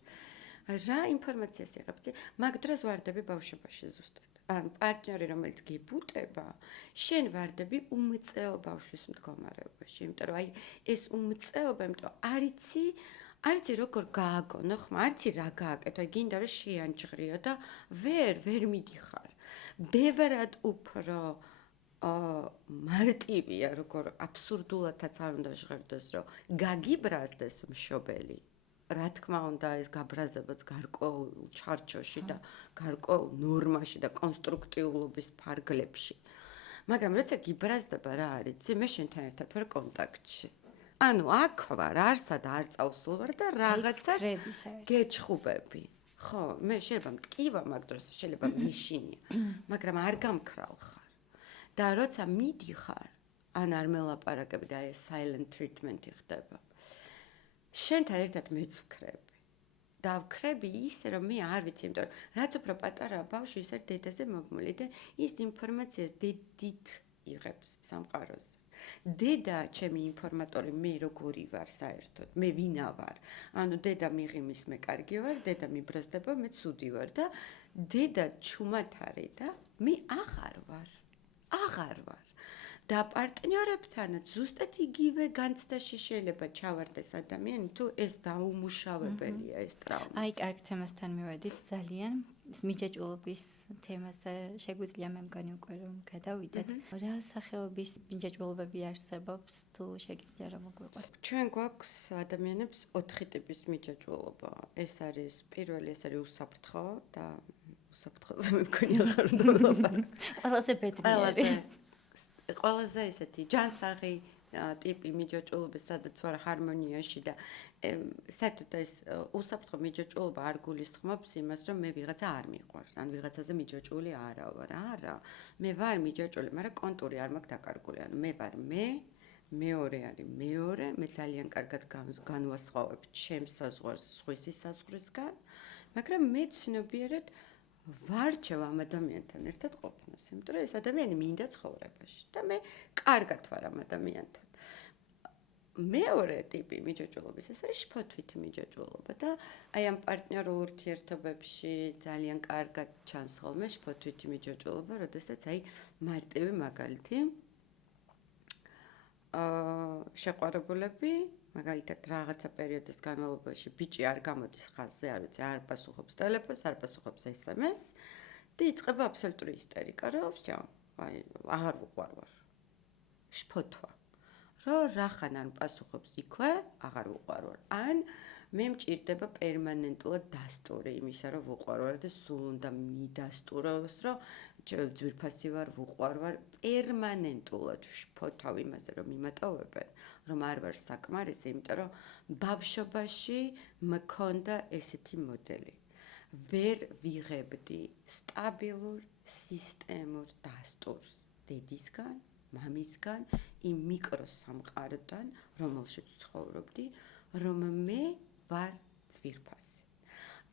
რა ინფორმაციას იღებს, მაგ დროს ვარდები ბავშვობაში ზუსტად. ან პარტნიორი, რომელიც გებუტება, შენ ვარდები უმწეო ბავშვის მდგომარეობაში, იმიტომ რომ აი ეს უმწეობა, იმიტომ რომ არიცი როგორ გააგონო ხმა, არიცი რა გააკეთო, აი გინდა რომ შეანჯღრიო და ვერ მიდიხარ. ბევრად უფრო მარტივია, როგორ აბსურდულადაც არ უნდა ჟღერდეს, რომ გაგიბრაზდეს მშობელი. რა თქმა უნდა, ეს გაბრაზებაც გარკვეულ ჩარჩოში და გარკვეულ ნორმაში და კონსტრუქტიულობის ფარგლებში. მაგრამ როცა გიბრაზდება რა არის, მე შენთან ერთად ვარ კონტაქტში. ანუ აქ ვარ, არსა და არ წავსულ ვარ და რაღაცას გეჩხუბები. ხო, მე შეიძლება მტკივა მაგ დროს, შეიძლება მიშინია, მაგრამ არ გამქრალ ხარ. და როცა მიდიხარ, ან არ მელაპარაკები და ეს silent treatment-ი ხდება. შენთან ერთად მეც ვქრები. და ვქრები ისე, რომ მე არ ვიცი, იმიტომ რომ რაც უფრო პატარაა ბავშვი, ისე დედაზე მოგმული და ის ინფორმაციას დედით იღებს სამყაროზე. დედა ჩემი ინფორმატორი, მე როგორი ვარ საერთოდ, მე ვინა ვარ. ანუ დედა მიღიმის მე კარგი ვარ, დედა მიბრაზდება, მე ცუდი ვარ და დედა ჩუმად არის და მე აღარ ვარ. და პარტნიორებთანაც ზუსტად იგივე განცდაში შეიძლება ჩავარდეს ადამიანი, თუ ეს დაუმუშავებელია ეს ტრავმა. აი, კარგ თემასთან მივედით ძალიან. ის მიჯაჭვულობის თემაზე შეგვიძლია მე მგონი უკვე რომ გადავიდეთ. რა სახეობის მიჯაჭვულობები არსებობს, თუ შეგიძლია რომ მოგვიყვეთ? ჩვენ გვაქვს ადამიანებს 4 ტიპის მიჯაჭვულობა. ეს არის პირველი, ეს არის უსაფრთხო და უსაფრთხოზე მე მგონი აღარ უნდა ვლაპარაკო. ყველაზე ბედნიერი. ყველაზე ესეთი ჯანსაღი ტიპი მიჯაჭვულობის, სადაც ვარ ჰარმონიაში და საერთოდ ეს უსაფრთხო მიჯაჭვულობა არ გულისხმობს იმას, რომ მე ვიღაცა არ მიყვარს, ან ვიღაცაზე მიჯაჭვული არა ვარ. არა, მე ვარ მიჯაჭვული, მაგრამ კონტური არ მაქვს დაკარგული. ანუ მე ვარ მეორე არის მეორე, მე ძალიან კარგად განვასხვავებ ჩემს საზღვარს სხვისი საზღვრისგან, მაგრამ მე ცნობიერად ვარჩევ ამ ადამიანთან ერთად ყოფნას, იმიტომ რომ ეს ადამიანი მინდა ცხოვრებაში და მე კარგად ვარ ამ ადამიანთან. მეორე ტიპი მიჯაჭვულობის ეს არის შფოთვითი მიჯაჭვულობა და აი ამ პარტნიორულ ურთიერთობებში ძალიან კარგად ჩანს ხოლმე შფოთვითი მიჯაჭვულობა, როდესაც აი მარტივი მაგალითი შეყვარებულები მაგალითად რაღაცა პერიოდის განმავლობაში ბიჭი არ გამოდის ხაზზე, არ ვიცი, არ პასუხობს ტელეფონს, არ პასუხობს SMS და იწყება აბსოლუტური ისტერიკა, რომ всё, აი აღარ ვუყვარვარ. შფოთვა. რომ რახან არ პასუხობს იქვე, აღარ ვუყვარვარ. ან მე მჭირდება პერმანენტულად დასტური იმისა, რომ ვუყვარვარ და სულ უნდა მიდასტუროს, რომ ძვირფასი ვარ, ვუყვარვარ, პერმანენტულად შფოთავ იმაზე, რომ იმატოვებენ, რომ არ ვარ საკმარისი, იმიტომ რომ ბავშვობაში მქონდა ესეთი მოდელი. ვერ ვიღებდი სტაბილურ სისტემურ დასტურს დედისგან, მამისგან, იმ მიკროსამყაროდან, რომელშიც ცხოვრობდი, რომ მე ვარ ძვირფასი.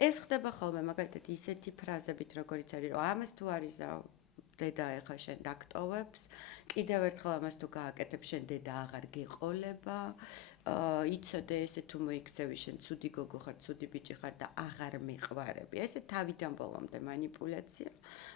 ეს ხდება ხოლმე მაგალითად ისეთი ფრაზებით, როგორიც არის, რომ ამას თუ არ იზავ, დედა ეხა შენ დაგტოვებს, კიდევ ერთხელ ამას თუ გააკეთებ, შენ დედა აღარ გეყოლება, იცოდე ესე თუ მოიქცევი, შენ ცუდი გოგო ხარ, ცუდი ბიჭი ხარ და აღარ მეყვარები. ესე თავიდან ბოლომდე манипуляცია,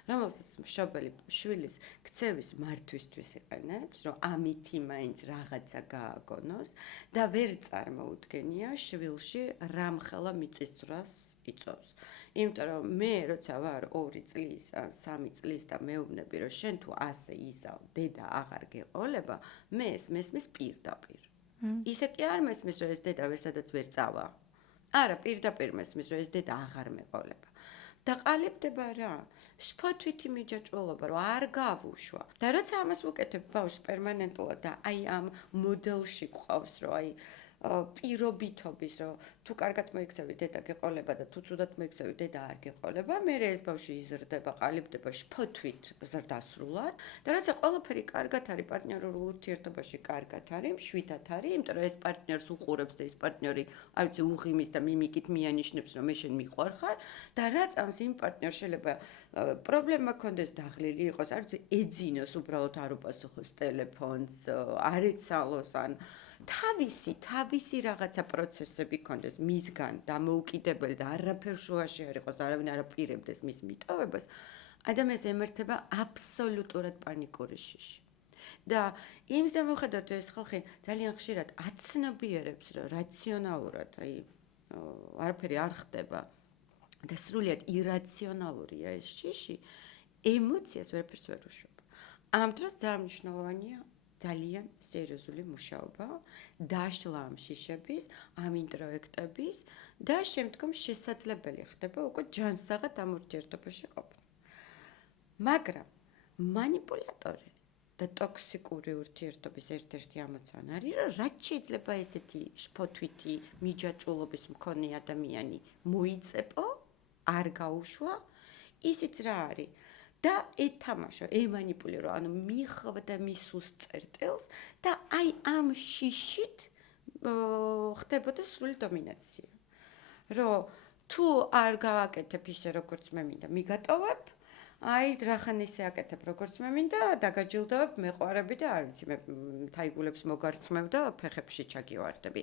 რომელსაც მშობელი შვილის ქცევის მართვისთვის იყენებს, რომ ამითი მაინც რაღაცა გააგონოს და ვერ წარმოუდგენია შვილში რამხელა მიწისძვრას იწვევს. იმიტომ რომ მე როცა ვარ 2 წლის ან 3 წლის და მეუბნები რომ შენ თუ ასე იზავ, დედა აღარ გეყოლება, მე ეს მესმის პირდაპირ. ისე კი არ მესმის რომ ეს დედა ვესადაც ვერ წავა. არა, პირდაპირ მესმის რომ ეს დედა აღარ მეყოლება. და ყალიბდება რა? შფოთვითი მიჯაჭვულობა, რომ არ გავუშვა. და როცა ამას ვუკეთებ ბავშვს პერმანენტულად და აი ამ მოდელში ყავს, რომ აი პირობითობის, რომ თუ კარგად მოიქცევი, დედა გეყოლება და თუ ცუდად მოიქცევი, დედა არ გეყოლება, მერე ეს ბავშვი იზრდება, ყალიბდება შფოთვით ზრდასრულად და როცა ყველაფერი კარგად არის, პარტნიორულ ურთიერთობაში კარგად არის, მშვიდად არის, იმიტომ რომ ეს პარტნიორს უყურებს და ეს პარტნიორი, არ ვიცი, უღიმის და მიმიკით მიანიშნებს, რომ მე შენ მიყვარხარ და რა წამს იმ პარტნიორს შეიძლება პრობლემა ქონდეს, დაღლილი იყოს, არ ვიცი, ეძინოს, უბრალოდ არ უპასუხოს ტელეფონს, არ ეცალოს ან თავისი რაღაცა პროცესები ქონდეს მისგან დამოუკიდებელი და არაფერ შუაში არ იყოს და არავინ არ აპირებდეს მის მიტოვებას, ადამიანს ემართება აბსოლუტურად პანიკური შიში. და იმის მიუხედავად ეს ხალხი ძალიან ხშირად აცნობიერებს, რომ რაციონალურად აი არაფერი არ ხდება და სრულიად ირაციონალურია ეს შიში, ემოციას ვერაფერს ვერ უშვებ. ამ დროს ძალიან მნიშვნელოვანია ძალიან სერიოზული მუშაობა, დაშლა ამ შიშების, ამ ინტროექტების და შემდგომ შესაძლებელი ხდება უკვე ჯანსაღად ამ ურთიერთობაში ყოფნა. მაგრამ манипуляტორი და ტოქსიკური ურთიერთობის ერთ-ერთი ამოცანა არის, რომ რაც შეიძლება ესეთი შფოთვითი მიჯაჭვულობის მქონე ადამიანი მოიწეპო, არ გაუშვა, ისიც რა არის და ეთამაშო, ემანიპულირო, ანუ მიხვდა მის უსწერტილს და აი ამ შიშით ხდებოდა სრული დომინაცია. რომ თუ არ გავაკეთებ ისე როგორც მე მინდა, მიგატოვებ, აი რახან ისე აკეთებ როგორც მე მინდა, დაგაჯილდოვებ, მეყვარები და არ ვიცი, მე თაიგულებს მოგარწმევ და ფეხებში ჩაგივარდები.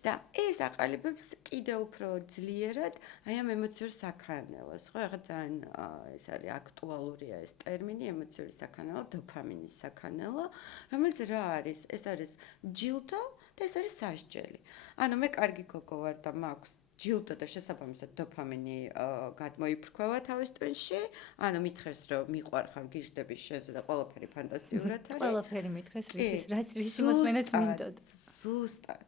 და ეს აყალიბებს კიდევ უფრო ძლიერად აი ამ ემოციურ საქანელოს, ხო? ეხლა ძალიან ეს არის აქტუალურია ეს ტერმინი, ემოციური საქანელო, დოფამინის საქანელო, რომელიც რა არის? ეს არის ჯილდო და ეს არის სასჯელი. ანუ მე კარგი გოგო ვარ და მაქვს ჯილდო და შესაბამისად დოფამინი გადმოიფრქვევა თავის ტვინში, ანუ მითხრეს რომ მიყვარხარ, გიждები შენზე და ყველაფერი ფანტასტიკურად არის. ყველაფერი მითხრეს, რის მოსმენაც მინდოდა. ზუსტად.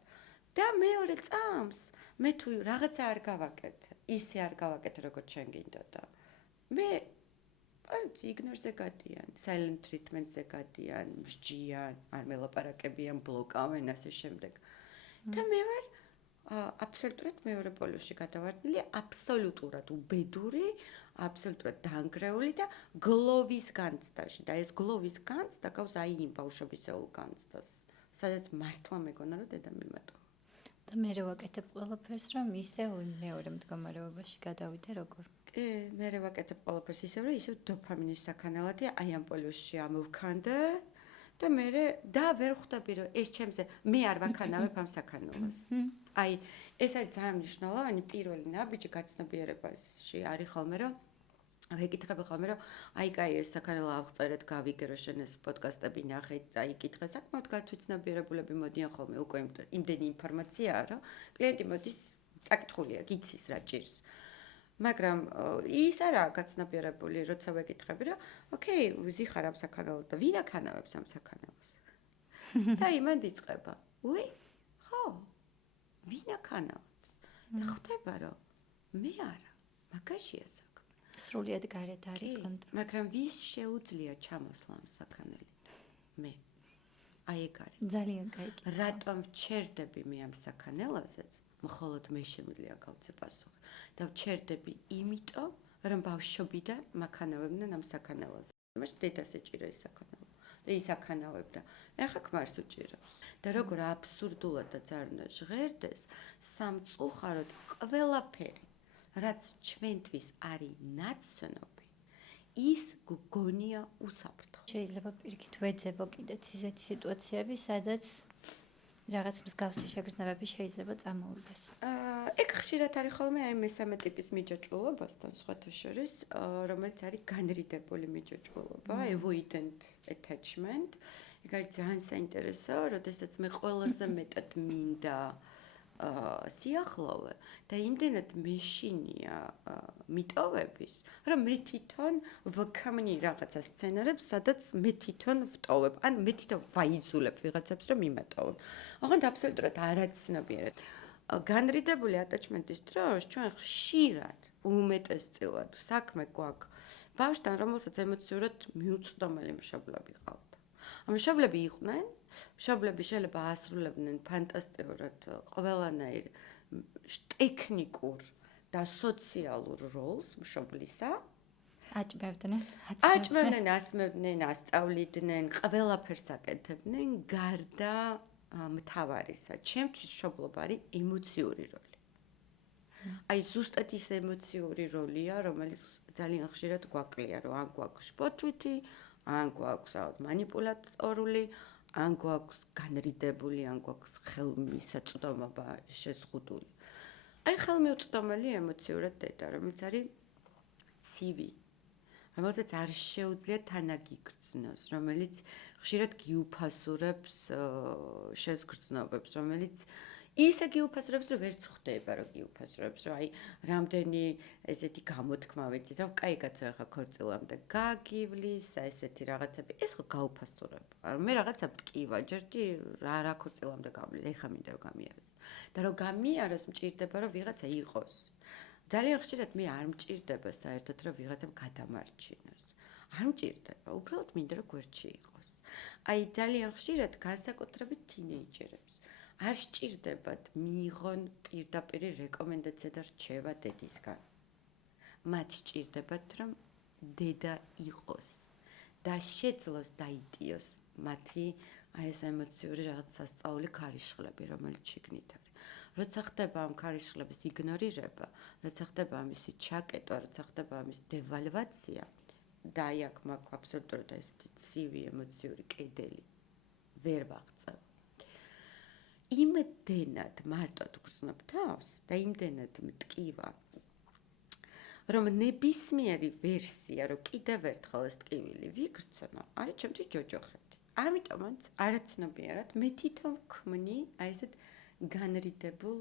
და მეორე წამს მე თუ რაღაცა არ გავაკეთე, ისე არ გავაკეთე როგორც შენ გინდოდა. მე არც იგნორზე გადიან, silent treatment-ზე გადიან, მსჯიან, არ მელაპარაკებიან, ბლოკავენ ასე შემდეგ. და მე ვარ აბსოლუტურად მეორე პოლუსში გადავარდნილი, აბსოლუტურად უბედური, აბსოლუტურად დანგრეული და გლოვის განცდაში. და ეს გლოვის განცდა გავს აი იმ ბავშვობისეულ განცდას, სადაც მართლა მეგონა რომ დედა მიმატო. და მე ვაკეთებ ყველაფერს, რომ ისე მეორე მდგომარეობაში გადავიდე როგორ. კი, მე ვაკეთებ ყველაფერს ისე, რომ ისე დოფამინის საქანელადია, აი ამ პოლუსში ამოვქანდე და მე და ვერ ხვდები რომ ეს ჩემზე მე არ ვაქანავებ ამ საქანელოს. აი ეს არის ძალიან მნიშვნელოვანი პირველი ნაბიჯი გაცნობიერებაში არის ხოლმე რომ ვეკითხები ხოლმე რომ აი კაი ეს საქანელო ავღწერეთ გავიგერო შენ ეს პოდკასტები ნახეთ აი კითხე საკმაოდ გათვითცნობიერებულები მოდიან ხოლმე უკვე იმდენი ინფორმაციაა რომ კლიენტი მოდის წაკითხულია გიცის რა ჭირს მაგრამ ის არაა გაცნობიერებული როცა ვეკითხები რომ ოკეი ვიზიხარ ამ საქანელოს და ვინ აქანავებს ამ საქანელოს და იმან იწყება უი ხო ვინ აქანავებს და ხვდება რომ მე არა მაგაშია სრულიად გარეთ არის კონტროლი. მაგრამ ვის შეუძლია ჩამოსვლა ამ საქანელით? მე. აი ეგ არის. ძალიან კაი. რატომ ვჩერდები მე ამ საქანელაზეც? მხოლოდ მე შემიძლია გავცე პასუხი. და ვჩერდები იმიტომ, რომ ბავშვობიდან მაქანავებდნენ ამ საქანელაზე. მაშინ დედას ეჭირა ეს საქანელო. და ის აქანავებდა. ეხა ქმარს უჭირავს. და როგორ აბსურდულად და ძალიან ჟღერდეს სამწუხაროდ ყველაფერი რაც ჩვენთვის არის ნაცნობი, ის გგონია უსაფრთხო. შეიძლება პირიქით ვეძებო კიდეც ისეთი სიტუაციები, სადაც რაღაც მსგავსი შეგრძნებები შეიძლება წამოვიდეს. ეგ ხშირად არის ხოლმე აი მესამე ტიპის მიჯაჭვულობასთან სხვათა შორის, რომელიც არის განრიდებული მიჯაჭვულობა, avoidant attachment. ეგ არის ძალიან საინტერესო, როდესაც მე ყველაზე მეტად მინდა სიახლოვე და იმდენად მეშინია მიტოვების, რომ მე თვითონ ვქამნი რაღაცა სცენარებს, სადაც მე თვითონ ვტოვებ, ან მე თვითონ ვაიძულებ ვიღაცებს, რომ იმატოვონ. ოღონდ აბსოლუტურად არაცნობიერად. განრიდებული ატაჩმენტის დროს ჩვენ ხშირად უმეტესწილად საქმე გვაქვს ბავშვთან, რომელსაც ემოციურად მიუწვდომელი მშობლები ყავდა. ამ მშობლები იყვნენ მშობლები შეიძლება ასრულებდნენ ფანტასტიკურად ყველანაირ ტექნიკურ და სოციალურ როლს მშობლისა. აჭმევდნენ, ასმევდნენ, ასწავლიდნენ, ყველაფერს აკეთებდნენ გარდა მთავარისა. ჩემთვის მშობლობა არის ემოციური როლი. აი ზუსტად ის ემოციური როლია, რომელიც ძალიან ხშირად გვაკლია, რომ ან გვაქვს შპოთვითი, ან გვაქვს მანიპულატორული ან გვაქვს განრიდებული, ან გვაქვს ხელმისაწვდომობა შეზღუდული. აი ხელმიუწვდომელი ემოციურად დედა, რომელიც არის ცივი, რომელსაც არ შეუძლია თანაგიგრძნოს, რომელიც ხშირად გიუფასურებს შეზგრძნობებს, რომელიც ისე გიუფასურებს, რომ ვერც ხვდება, რომ გიუფასურებს, რომ აი რამდენი ესეთი გამოთქმა ვიცით, რომ კაი კაცო ახლა ქორწილამდე გაგივლის, ესეთი რაღაცები, ეს ხო გაუფასურება. მე რაღაცა მტკივა, ჯერდი რა ქორწილამდე გავლის, ეხა მინდა რომ გამიაროს. და რომ გამიაროს, მჭირდება რომ ვიღაცა იყოს. ძალიან ხშირად მე არ მჭირდება საერთოდ რომ ვიღაცამ გადამარჩინოს. არ მჭირდება, უბრალოდ მინდა რომ გვერდში იყოს. აი ძალიან ხშირად განსაკუთრებით თინეიჯერებს არ სჭირდებათ მიიღონ პირდაპირ რეკომენდაცია და რჩევა დედისგან. მათ სჭირდებათ რომ დედა იყოს და შეძლოს დაიტიოს მათი აი ეს ემოციური რაღაც სასწაული ქარიშხლები, რომელიც შიგნით არის. როცა ხდება ამ ქარიშხლების იგნორირება, როცა ხდება ამისი ჩაკეტვა, როცა ხდება ამის დევალვაცია და აი აქ მაქვს აბსოლუტურად ესეთი ცივი ემოციური კედელი ვერ ვაღწევ. იმდენად მარტოდ გრძნობ თავს და იმდენად მტკივა, რომ ნებისმიერი ვერსია, რომ კიდევ ერთხელ ეს ტკივილი ვიგრძნო, არის ჩემთვის ჯოჯოხეთი. ამიტომაც არაცნობიერად მე თვითონ ვქმნი აი ესეთ განრიდებულ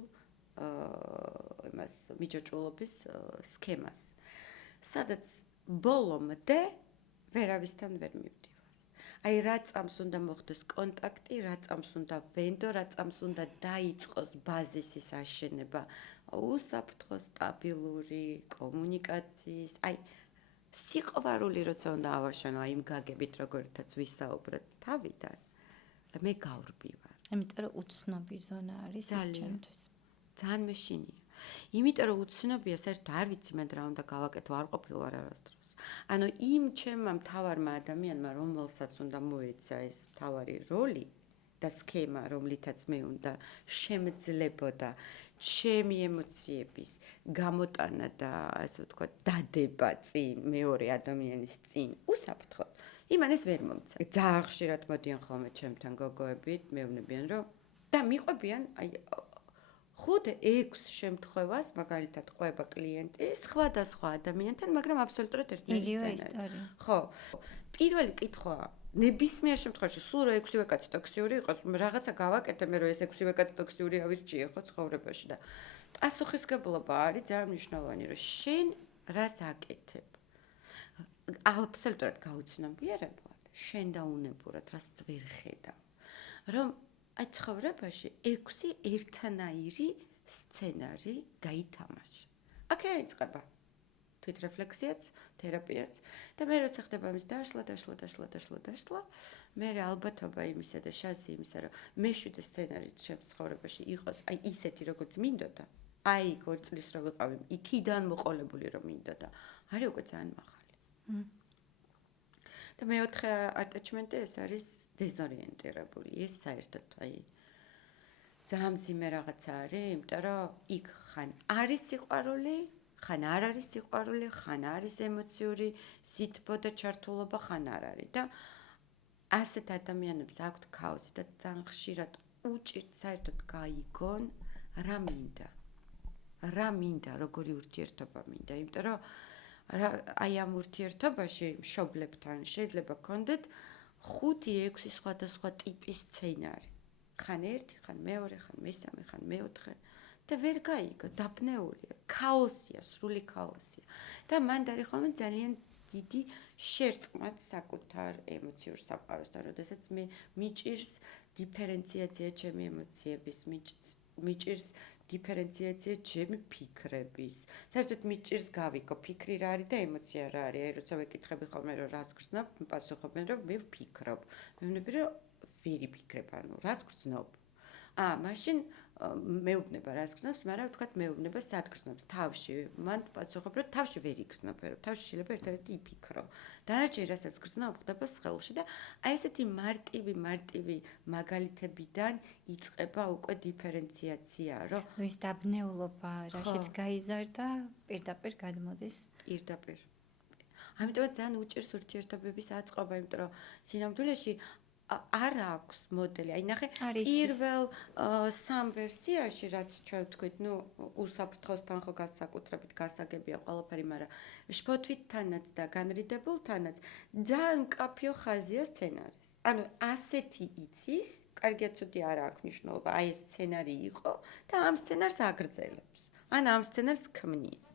იმას მიჯაჭვულობის სქემას, სადაც ბოლომდე ვერავისთან ვერ მივდივარ. აი რა წამს უნდა მოხდეს კონტაქტი, რა წამს უნდა ვენდო, რა წამს უნდა დაიწყოს ბაზისის აშენება, უსაფრთხო სტაბილური კომუნიკაციის, აი სიყვარული როცა უნდა ავაშენო აი იმ გაგებით როგორთაც ვისაუბრეთ თავიდან, მე გავრბივარ. იმიტომ რომ უცნობი ზონა არის ეს ჩემთვის. ძალიან მეშინია. იმიტომ რომ უცნობია, საერთოდ არ ვიცი მე რა უნდა გავაკეთო, არ ყოფილვარ არასდროს. ანუ იმ ჩემმა მთავარმა ადამიანმა, რომელსაც უნდა მოეცა ეს მთავარი როლი, და სქემა, რომლითაც მე უნდა შემძლებოდა ჩემი ემოციების გამოტანა და ასე ვთქვათ, დადება წინ მეორე ადამიანის წინ უსაფრთხოდ, იმან ეს ვერ მომცა. ძალიან ხშირად მოდიან ხოლმე ჩემთან გოგოები, მეუბნებიან, რომ და მიყვებიან, აი 5-6 შემთხვევას, მაგალითად, ყვება კლიენტი სხვადასხვა ადამიანთან, მაგრამ აბსოლუტურად ერთიანი სცენარი. ხო. პირველი კითხვა ნებისმიერ შემთხვევაში სულ რო 6-ვე კაცი ტოქსიური იყოს, რაღაცა გავაკეთე, მე რომ ეს 6-ვე კაცი ტოქსიური ავირჩიე ხო ცხოვრებაში და პასუხისგებლობა არის ძალიან მნიშვნელოვანი, რომ შენ რას აკეთებ. აბსოლუტურად გაუცნობიერებლად, შენ დაუნებურად, რასაც ვერ ხედავ. რომ აი ცხოვრებაში 6 ერთანაირი სცენარი გაითამაშე. აქედან იწყება თვითრეფლექსიაც, თერაპიაც და მე როცა ხდება ამის დაშლა, მე ალბათობა იმისა და შანსი იმისა, რომ მე-7 სცენარი ჩემს ცხოვრებაში იყოს, აი ისეთი როგორც მინდოდა, აი 2 წლის რო ვიყავი, იქიდან მოყოლებული რომ მინდოდა, არის უკვე ძალიან მაღალი. და მეოთხე ატაჩმენტი ეს არის დეზორიენტირებული. ეს საერთოდ აი ძალიან მძიმე რაღაცა არის, იმიტომ რომ იქ ხან არის სიყვარული, ხან არ არის სიყვარული, ხან არის ემოციური სითბო და ჩართულობა, ხან არ არის. და ასეთ ადამიანებს აქვთ ქაოსი და ძალიან ხშირად უჭირთ საერთოდ გაიგონ რა მინდა, როგორი ურთიერთობა მინდა, იმიტომ რომ აი ამ ურთიერთობაში მშობლებთან შეიძლება გქონდეთ 5-6 სხვადასხვა ტიპის სცენარი. ხან ერთი, ხან მეორე, ხან მესამე, ხან მეოთხე და ვერ გაიგო, დაბნეულია, ქაოსია, სრული ქაოსია. და მან დარი ხოლმე ძალიან დიდი შერწყმად საკუთარ ემოციურ სამყაროსთან, როდესაც მე მიჭირს დიფერენციაცია ჩემი ემოციების, მიჭირს დიფერენციაცია ჩემი ფიქრების. საერთოდ მიჭირს გავიგო, ფიქრი რა არის და ემოცია რა არის. აი როცა ვეკითხები ხოლმე რომ რას გრძნობ, პასუხობენ რომ მე ვფიქრობ. მეუბნები რომ ვერი ფიქრებ, ანუ რას გრძნობ? მაშინ მეუბნება რას გრძნობს, მაგრამ ვთქვათ მეუბნება სად გრძნობს თავში. მან პასუხობ რომ თავში ვერ იგრძნობ, რომ თავში შეიძლება ერთ-ერთი იფიქრო. დანარჩენი რასაც გრძნობ, ხდება სხეულში და აი ესეთი მარტივი მაგალითებიდან იწყება უკვე დიფერენციაცია, რომ ის დაბნეულობა, რაშიც გაიზარდა, პირდაპირ გადმოდის. პირდაპირ. ამიტომაც ძალიან უჭირს ურთიერთობების აწყობა, იმიტომ რომ სინამდვილეში არ აქვს მოდელი. აი ნახე, პირველ 3 ვერსიაში, რაც ჩვენ ვთქვით, უსაფრთხოსთან ხო განსაკუთრებით გასაგებია ყველაფერი, მაგრამ შფოთვითთანაც და განრიდებულთანაც ძალიან მკაფიო ხაზია სცენარის. ანუ ასეთი იცის, კარგია ცუდი არ აქვს მნიშვნელობა, აი ეს სცენარი იყო და ამ სცენარს აგრძელებს. ან ამ სცენარს ქმნის.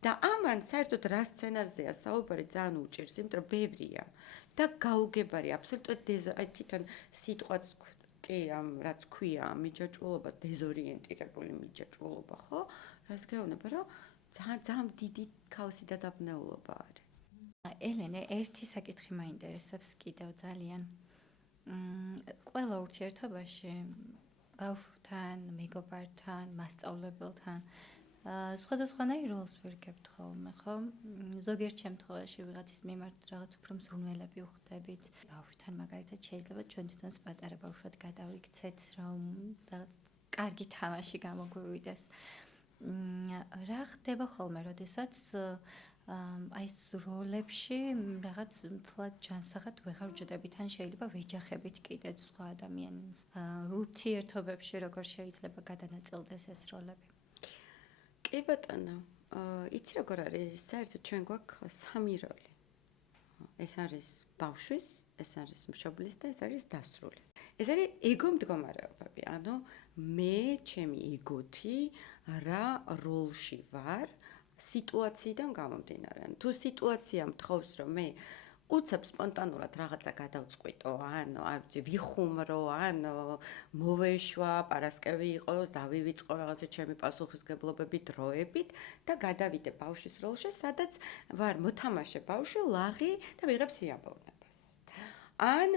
და ამან საერთოდ რა სცენარზეა საუბარი ძალიან უჭირს, იმიტომ რომ ბევრია და გაუგებარი აბსოლუტურად აი თვითონ სიტყვაც კი ამ რაც ქვია მიჯაჭვულობას დეზორიენტირებული მიჯაჭვულობა, ხო? რას გეუბნება, რომ ძალიან დიდი ქაოსი და დაბნეულობა არის. ელენე, ერთი საკითხი მაინტერესებს კიდევ ძალიან. ყველა ურთიერთობაში ბავშვთან, მეგობართან, მასწავლებელთან სხვადასხვანაირ როლს ვერგებთ ხოლმე, ხო? ზოგიერთ შემთხვევაში ვიღაცის მიმართ რაღაც უფრო მზრუნველები ვხდებით. ბავშვთან მაგალითად შეიძლება ჩვენ თვითონაც პატარა ბავშვად გადავიქცეთ, რომ რაღაც კარგი თამაში გამოგვივიდეს. რა ხდება ხოლმე, როდესაც აი ეს როლებში რაღაც მთლად ჯანსაღად ვეღარ ვჯდებით, ან შეიძლება ვეჯახებით კიდეც სხვა ადამიანს. ურთიერთობებში როგორ შეიძლება გადანაწილდეს ეს როლები? კი ბატონო, იცი როგორ არის, საერთოდ ჩვენ გვაქვს 3 როლი. ეს არის ბავშვის, ეს არის მშობლის და ეს არის დასრულის. ეს არის ეგო მდგომარეობები, ანუ მე ჩემი ეგოთი რა როლში ვარ სიტუაციიდან გამომდინარე. თუ სიტუაცია მთხოვს, რომ მე უცებ სპონტანურად რაღაცა გადავწყვიტო, ანუ არ ვიცი, ვიხუმრო, ანუ მოვეშვა, პარასკევი იყოს, დავივიწყო რაღაცა ჩემი პასუხისგებლობები დროებით და გადავიდე ბავშვის როლში, სადაც ვარ მოთამაშე ბავშვი, ლაღი და ვიღებ სიამოვნებას. ან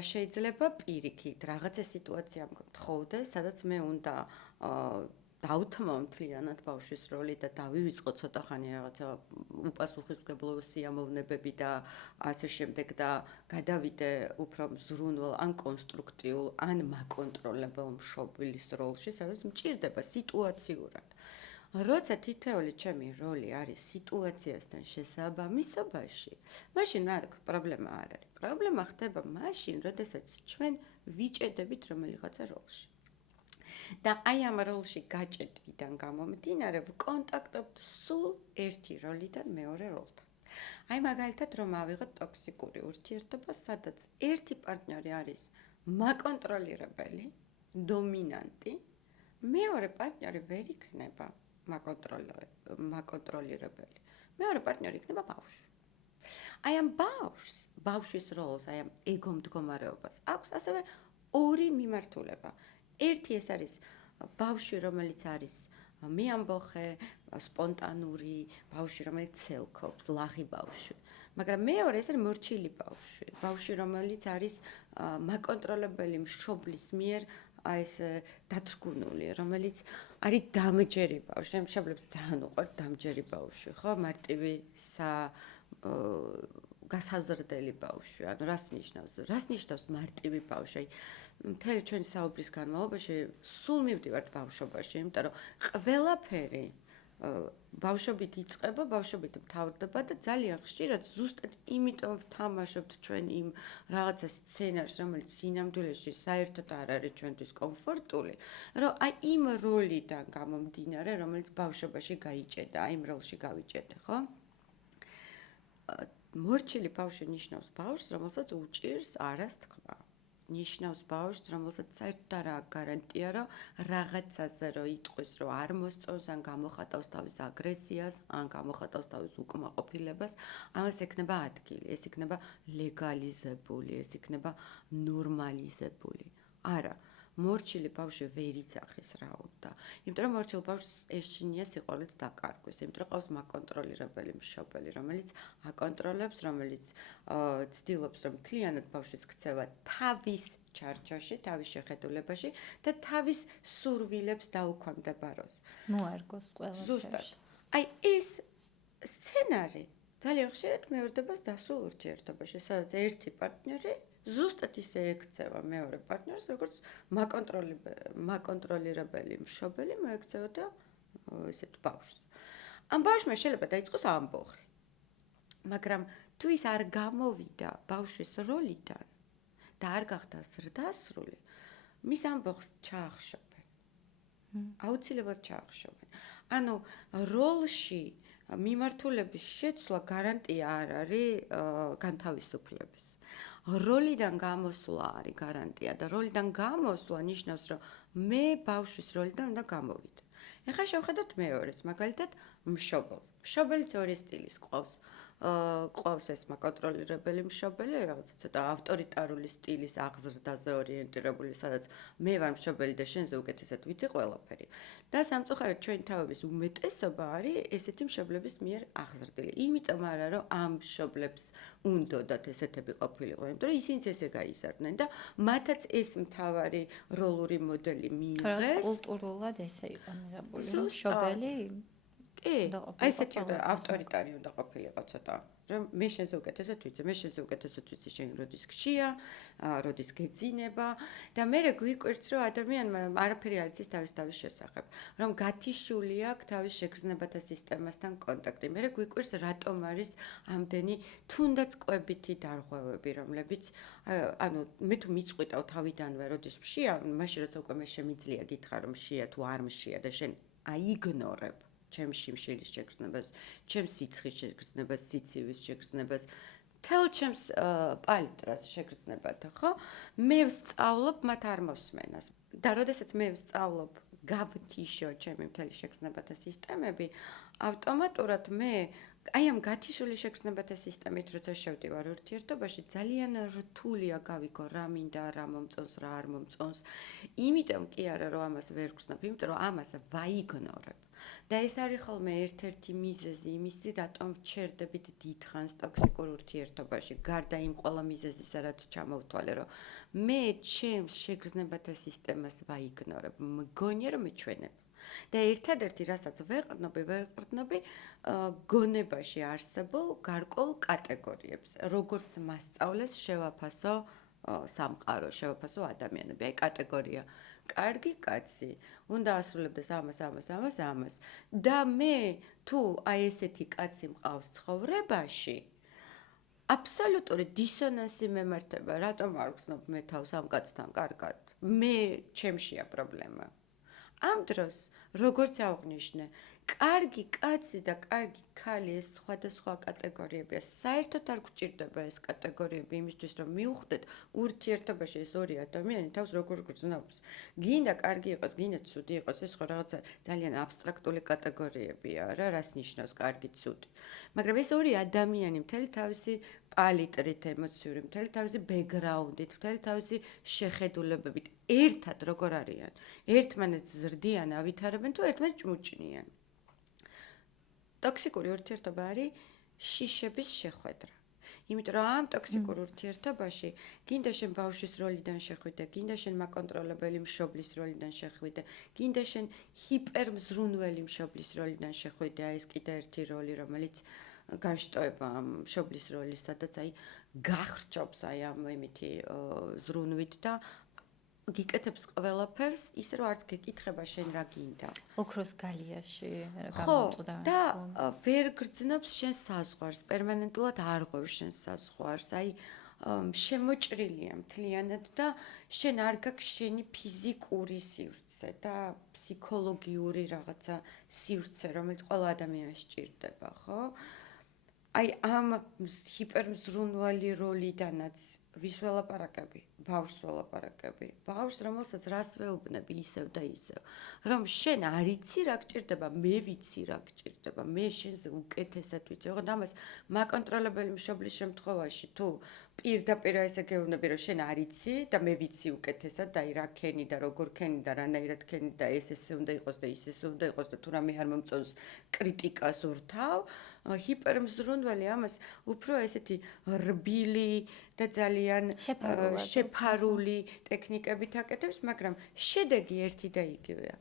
შეიძლება პირიქით რაღაცა სიტუაცია მთხოვდეს, სადაც მე უნდა დავთმო მთლიანად ბავშვის როლი და დავივიწყო ცოტა ხანი რაღაცა უპასუხისმგებლო სიამოვნებები და ასე შემდეგ და გადავიდე უფრო მზრუნვალ ან კონსტრუქტიულ ან მაკონტროლებელ მშობლის როლში, სადაც მჭირდება სიტუაციურად. როცა თითოეული ჩემი როლი არის სიტუაციასთან შესაბამისობაში, მაშინ მაგ პრობლემა არ არის. პრობლემა ხდება მაშინ, როდესაც ჩვენ ვიჭედებით რომელიღაცა როლში. და აი ამ როლში გაჭედვიდან გამომდინარე ვკონტაქტობთ სულ ერთი როლიდან მეორე როლთან. აი მაგალითად რომ ავიღოთ ტოქსიკური ურთიერთობა, სადაც ერთი პარტნიორი არის მაკონტროლირებელი, დომინანტი, მეორე პარტნიორი ვერ იქნება მაკონტროლირებელი. მეორე პარტნიორი იქნება ბავშვი. აი ამ ბავშვის როლს, აი ამ ეგო მდგომარეობას აქვს ასევე ორი მიმართულება. ერთი ეს არის ბავშვი, რომელიც არის მეამბოხე, სპონტანური ბავშვი, რომელიც ცელქობს, ლაღი ბავშვი. მაგრამ მეორე ეს არის მორჩილი ბავშვი, რომელიც არის მაკონტროლებელი მშობლის მიერ აი ეს დათრგუნული, რომელიც არის დამჯერი ბავშვი. მშობლებს ძალიან უყვართ დამჯერი ბავშვი, ხო? მარტივი გასაზრდელი ბავშვი. ანუ რას ნიშნავს მარტივი ბავშვი? მთელი ჩვენი საუბრის განმავლობაში სულ მივდივართ ბავშვობაში, იმიტომ რომ ყველაფერი ბავშვობით იწყება, ბავშვობით მთავრდება და ძალიან ხშირად ზუსტად იმიტომ ვთამაშობთ ჩვენ იმ რაღაცა სცენარს, რომელიც სინამდვილეში საერთოდ არ არის ჩვენთვის კომფორტული, რომ აი იმ როლიდან გამომდინარე, რომელიც ბავშვობაში გაიჭედა, აი იმ როლში გავიჭედე, ხო? მორჩილი ბავშვი ნიშნავს ბავშვს, რომელსაც უჭირს არას თქვა. ნიშნავს ბავშვს, რომელსაც საერთოდ არ აქვს გარანტია, რომ რაღაცაზე რომ იტყვის, რომ არ მოსწონს, ან გამოხატავს თავის აგრესიას, ან გამოხატავს თავის უკმაყოფილებას, ამას ექნება ადგილი, ეს იქნება ლეგალიზებული, ეს იქნება ნორმალიზებული. არა, მორჩილი ბავშვი ვერ იცახის რა უნდა. იმიტომ რომ მორჩილ ბავშვს ეშინია სიყვარულით დაკარგვის, იმიტომ რომ ყავს მაკონტროლირებელი მშობელი, რომელიც აკონტროლებს, რომელიც ცდილობს, რომ მთლიანად ბავშვის ქცევა თავის ჩარჩოში, თავის შეხედულებაში და თავის სურვილებს დაუქვემდებაროს. მოარგოს ყველაფერში. ზუსტად. აი ეს სცენარი ძალიან ხშირად მეორდება დასულ ურთიერთობაში, სადაც ერთი პარტნიორი ზუსტად ისე ექცევა მეორე პარტნიორს, როგორც მაკონტროლირებელი მშობელი მოექცეოდა ესეთ ბავშვს. ამ ბავშვმა შეიძლება დაიწყოს ამბოხი. მაგრამ თუ ის არ გამოვიდა ბავშვის როლიდან და არ გახდა ზრდასრული, მის ამბოხს ჩაახშობენ. აუცილებლად ჩაახშობენ. ანუ როლში მიმართულების შეცვლა გარანტია არ არის განთავისუფლების. როლიდან გამოსვლა არის გარანტია და როლიდან გამოსვლა ნიშნავს, რომ მე ბავშვის როლიდან უნდა გამოვიდე. ეხლა შევხედოთ მეორეს, მაგალითად, მშობელს. მშობელიც ორი სტილის ყავს. ყავს ეს მაკონტროლირებელი მშობელი, რაღაცა ცოტა ავტორიტარული სტილის აღზრდაზე ორიენტირებული, სადაც მე ვარ მშობელი და შენზე უკეთესად ვიცი ყველაფერი. და სამწუხაროდ ჩვენი თავების უმეტესობა არის ესეთი მშობლების მიერ აღზრდილი. იმიტომ არა, რომ ამ მშობლებს უნდათ ესეთები ყოფილიყო, იმიტომ რომ ისინიც ესე გაიზარდნენ და მათაც ეს მთავარი როლური მოდელი მიიღეს. კულტურულად ესე იყო მიღებული მშობელი. კი, აი ესეთი ავტორიტარი უნდა ყოფილიყო ცოტა. რომ მე შენზე უკეთესად ვიცი, მე შენზე უკეთესად ვიცი, შენ როდის გშია, როდის გეძინება და მე გვიკვირს, რომ ადამიანმა არაფერი არ იცის თავის შესახებ, რომ გათიშული აქვს თავის შეგრძნებათა სისტემასთან კონტაქტი. მე გვიკვირს, რატომ არის ამდენი თუნდაც კვებითი დარღვევები, რომლებიც ანუ მე თუ მიწყვიტავ თავიდანვე, როდის მშია, მაშინ როცა უკვე მე შემიძლია გითხრა, რომ მშია თუ არ მშია და შენ აიგნორებ ჩემს შიმშილის შეგრძნებას, ჩემს სიცხის შეგრძნებას, სიცივის შეგრძნებას, თელ ჩემს პალიტრას შეგრძნებათა, ხო? მე ვსწავლობ მათ არ მოსმენას. და როდესაც მე ვსწავლობ გავთიშო ჩემი მთელი შეგრძნებათა სისტემები, ავტომატურად მე აი ამ გათიშული შეგრძნებათა სისტემით როცა შევდივარ ურთიერთობაში, ძალიან რთულია გავიგო რა მინდა, რა მომწონს, რა არ მომწონს. იმიტომ კი არა რომ ამას ვერ ვგრძნობ, იმიტომ რომ ამას ვაიგნორებ. და ეს არის ხოლმე ერთ-ერთი მიზეზი იმისი, რატომ ვჩერდებით დიდხანს ტოქსიკურ ურთიერთობაში, გარდა იმ ყველა მიზეზისა, რაც ჩამოვთვალე, რომ მე ჩემს შეგრძნებათა სისტემას ვაიგნორებ, მგონია რომ მეჩვენებ. და ერთადერთი რასაც ვეყრდნობი გონებაში არსებულ გარკვეულ კატეგორიებს, როგორც მასწავლეს შევაფასო სამყარო, შევაფასო ადამიანები. აი კატეგორია კარგი კაცი, უნდა ასრულებდეს ამას და მე თუ აი ესეთი კაცი მყავს ცხოვრებაში, აბსოლუტური დისონანსი მემართება, რატომ არ ვგრძნობ მე თავს ამ კაცთან კარგად? მე ჩემშია პრობლემა. ამ დროს როგორც აღვნიშნე, კარგი კაცი და კარგი ქალი ეს სხვადასხვა კატეგორიებია. საერთოდ არ გვჭირდება ეს კატეგორიები იმისთვის, რომ მივხვდეთ ურთიერთობაში ეს ორი ადამიანი თავს როგორ გრძნობს. გინდა კარგი იყოს, გინდა ცუდი იყოს, ეს ხო რაღაცა ძალიან აბსტრაქტული კატეგორიებია რა, რას ნიშნავს კარგი, ცუდი. მაგრამ ეს ორი ადამიანი მთელი თავისი პალიტრით ემოციური, მთელი თავისი ბექგრაუნდით, მთელი თავისი შეხედულებებით ერთად როგორ არიან? ერთმანეთს ზრდიან, ავითარებენ თუ ერთმანეთს ჭმუჭნიან. ტოქსიკური ურთიერთობა არის შიშების შეხვედრა. იმიტომ რომ ამ ტოქსიკურ ურთიერთობაში გინდა შენ ბავშვის როლიდან შეხვიდე, გინდა შენ მაკონტროლებელი მშობლის როლიდან შეხვიდე, გინდა შენ ჰიპერმზრუნველი მშობლის როლიდან შეხვიდე, აი ეს კიდე ერთი როლი, რომელიც განშტოება ამ მშობლის როლის, სადაც აი გახრჩობს აი ამ იმითი ზრუნვით და გიკეთებს ყველაფერს, ისე რომ არც გეკითხება შენ რა გინდა. ოქროს გალიაში გამოწვდა. და ვერ გრძნობს შენ საზღვარს, პერმანენტულად არ ღვევს შენ საზღვარს. აი შემოჭრილია მთლიანად და შენ არ გაქვს შენი ფიზიკური სივრცე და ფსიქოლოგიური რაღაცა სივრცე, რომელიც ყველა ადამიანს სჭირდება, ხო? აი ამ ჰიპერმზრუნველი როლიდანაც ვის ველაპარაკები? ბავშვს ველაპარაკები. ბავშვს, რომელსაც რას ვეუბნები ისევ და ისევ. რომ შენ არ იცი რა გჭირდება, მე ვიცი რა გჭირდება, მე შენზე უკეთესად ვიცი. ოღონდ ამას მაკონტროლებელი მშობლის შემთხვევაში თუ პირდაპირ ესე გეუბნები, რომ შენ არ იცი და მე ვიცი უკეთესად და აი რა ქენი და როგორ ქენი და რანაირად ქენი და ეს ესე უნდა იყოს და ის ესე უნდა იყოს და თუ რამე არ მომწონს კრიტიკას ურთავ, ჰიპერმზრუნველი ამას უფრო ესეთი რბილი და ძალიან შეფარული ტექნიკებით აკეთებს, მაგრამ შედეგი ერთი და იგივეა.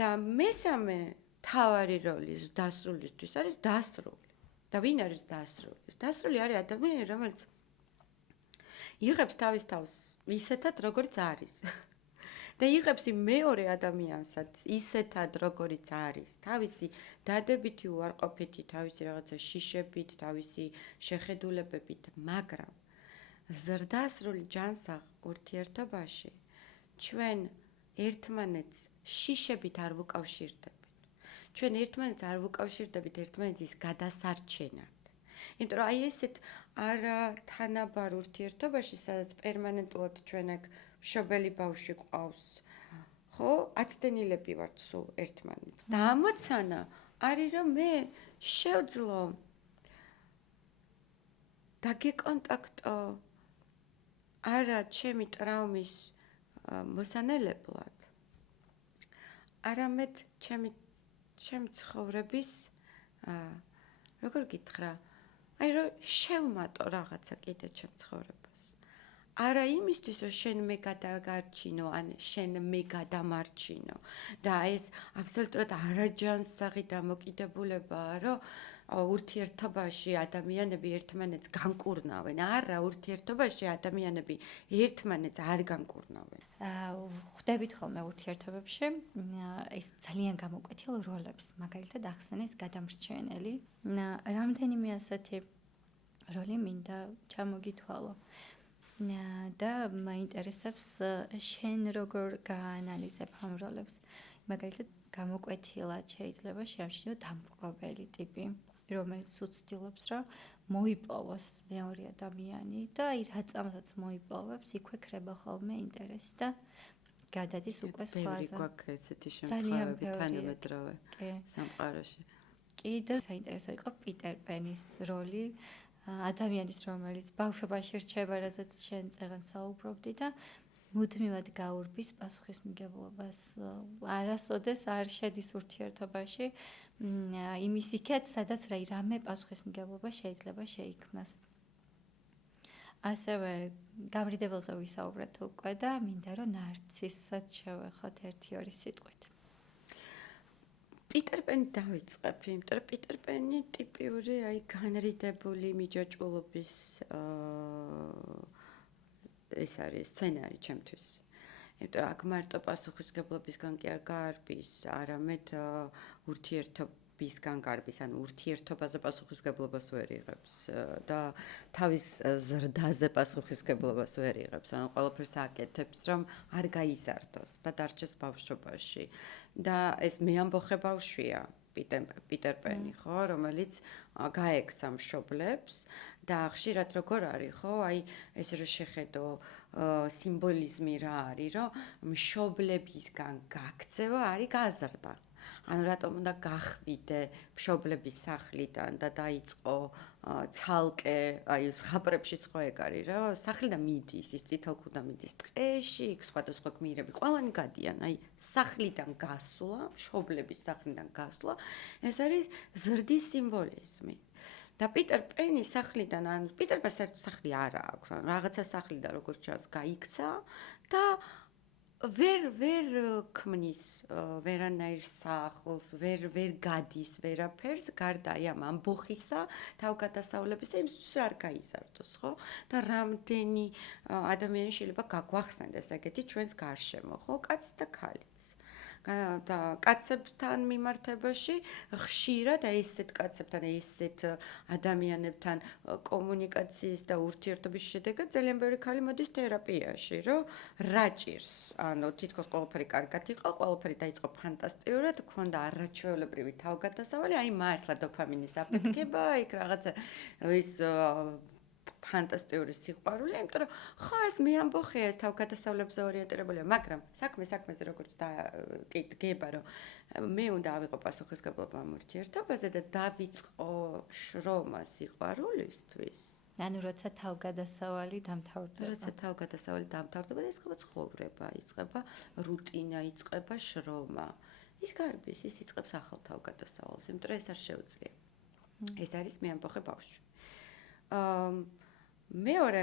და მესამე თავარი როლი დასრულისთვის არის დასრული. და ვინ არის დასრული? დასრული არის ადამიანი, რომელიც იღებს თავის თავს ისეთად, როგორიც არის. და იღებს იმ მეორე ადამიანსაც ისეთად, როგორიც არის. თავისი დადებითი უარყოფითი, თავისი რაღაცა შიშებით, თავისი შეხედულებებით, მაგრამ ზრდასრული ჯანსაღ ურთიერთობაში ჩვენ ერთმანეთს შიშებით არ ვუკავშირდებით. ჩვენ ერთმანეთს არ ვუკავშირდებით ერთმანეთის გადასარჩენად. იმიტომ რომ აი ესეთ არათანაბარ ურთიერთობაში, სადაც პერმანენტულად ჩვენ აქ მშობელი ბავშვი ყავს, ხო, აცდენილები ვართ სულ ერთმანეთს. და ამოცანა არის რომ მე შევძლო დაგეკონტაქტო არა ჩემი ტრაუმის მოსანელებლად, არამედ ჩემი ცხოვრების როგორ გითხრა, აი რომ შევმატო რაღაცა კიდე ჩემ ცხოვრებას. არა იმისთვის, რომ შენ მე გადაგარჩინო, ან შენ მე გადამარჩინო. და ეს აბსოლუტურად არაჯანსაღი დამოკიდებულებაა, რომ ურთიერთობაში ადამიანები ერთმანეთს განკურნავენ. არა, ურთიერთობაში ადამიანები ერთმანეთს არ განკურნავენ. ხვდებით ხოლმე ურთიერთობებში ეს ძალიან გამოკვეთილ როლებს, მაგალითად ახსენეს გადამრჩენელი. რამდენიმე ასეთი როლი მინდა ჩამოგითვალო. და მაინტერესებს შენ როგორ გაანალიზებ ამ როლებს. მაგალითად გამოკვეთილად შეიძლება შეამჩნიო დამპყრობელი ტიპი, რომელიც უცდილობს რა მოიპოვოს მეორე ადამიანი და აი რა წამსაც მოიპოვებს, იქვე ქრება ხოლმე ინტერესი და გადადის უკვე სხვაზე. ბევრი გვაქვს ესეთი შემთხვევები თანამედროვე სამყაროში. კიდევ საინტერესო იყო პიტერ პენის როლი, ადამიანის, რომელიც ბავშვობაში რჩება, რასაც შენ წეგან საუბრობდი და მუდმივად გაურბის პასუხისმგებლობას. არასოდეს არ შედის ურთიერთობაში იმის იქეთ, სადაც რამე პასუხისმგებლობა შეიძლება შეიქმნას. ასევე გამრიდებელზე ვისაუბრეთ უკვე და მინდა რომ ნარცისსაც შევეხოთ 1-2 სიტყვით. პიტერ პენი დავიწყებ, იმიტომ რომ პიტერ პენი ტიპიური განრიდებული მიჯაჭვულობის ეს არის სცენარი ჩემთვის. იმიტომ რომ აქ მარტო პასუხისგებლობისგან კი არ გარბის, არამედ ურთიერთობისგან გარბის, ანუ ურთიერთობაზე პასუხისგებლობას ვერ იღებს და თავის ზრდაზე პასუხისგებლობას ვერ იღებს. ანუ ყველაფერს აკეთებს, რომ არ გაიზარდოს და დარჩეს ბავშვობაში. და ეს მე ამბოხე ბავშვია. პიტერ პენი, ხო, რომელიც გაექცა მშობლებს და ხშირად როგორ არის, ხო, ესე რომ შეხედო სიმბოლიზმი რა არის, რომ მშობლებისგან გაქცევა არის გაზრდა. ანუ რატომ უნდა გახვიდე მშობლების სახლიდან და დაიწყო ცალკე, ზღაპრებში სხვა ეგ არის რა, სახლიდან მიდის, ის წითელ ქუდა მიდის ტყეში, იქ სხვადასხვა გმირები, ყველანი გადიან, სახლიდან გასვლა, მშობლების სახლიდან გასვლა, ეს არის ზრდის სიმბოლიზმი. და პიტერ პენი სახლიდან, ანუ პიტერ პენს სახლი არ აქვს, ანუ რაღაცა სახლიდან როგორც ჩანს, გაიქცა და ვერ ქმნის ვერანაირ სახლს, ვერ გადის ვერაფერს, გარდა ამ ამბოხისა, თავგადასავლების, იმისთვის არ გაიზარდოს, ხო? და რამდენი ადამიანი შეიძლება გაგვახსენდეს ეგეთი ჩვენს გარშემო, ხო? კაცს და ქალიც. და კაცებთან მიმართებაში ხშირად ესეთ კაცებთან, ესეთ ადამიანებთან კომუნიკაციის და ურთიერთობის შედეგად ძალიან ბევრი ქალი მოდის თერაპიაში, რომ რა ჭირს. ანუ თითქოს ყველაფერი კარგად იყო, ყველაფერი დაიწყო ფანტასტიკურად, ქონდა არაჩვეულებრივი თავგადასავალი, მართლა დოფამინის აფეთქება, იქ რაღაცა ის ფანტასტიკური სიყვარული, იმიტომ რომ ხო ეს მე ამბოხია, ეს თავგადასავლებზე ორიენტირებულია, მაგრამ საქმეზე როგორც გება, რომ მე უნდა ავიღო პასუხისგებლობა ამ ურთიერთობაზე და დავიწყო შრომა სიყვარულისთვის. ანუ როცა თავგადასავალი დამთავრდება. როცა თავგადასავალი დამთავრდება, ეს იწყება ცხოვრება, იწყება რუტინა, იწყება შრომა. ის გარბის, ის იწყებს ახალ თავგადასავალს, იმიტომ რომ ეს არ შეუძლია. ეს არის მე ამბოხე ბავშვი. მეორე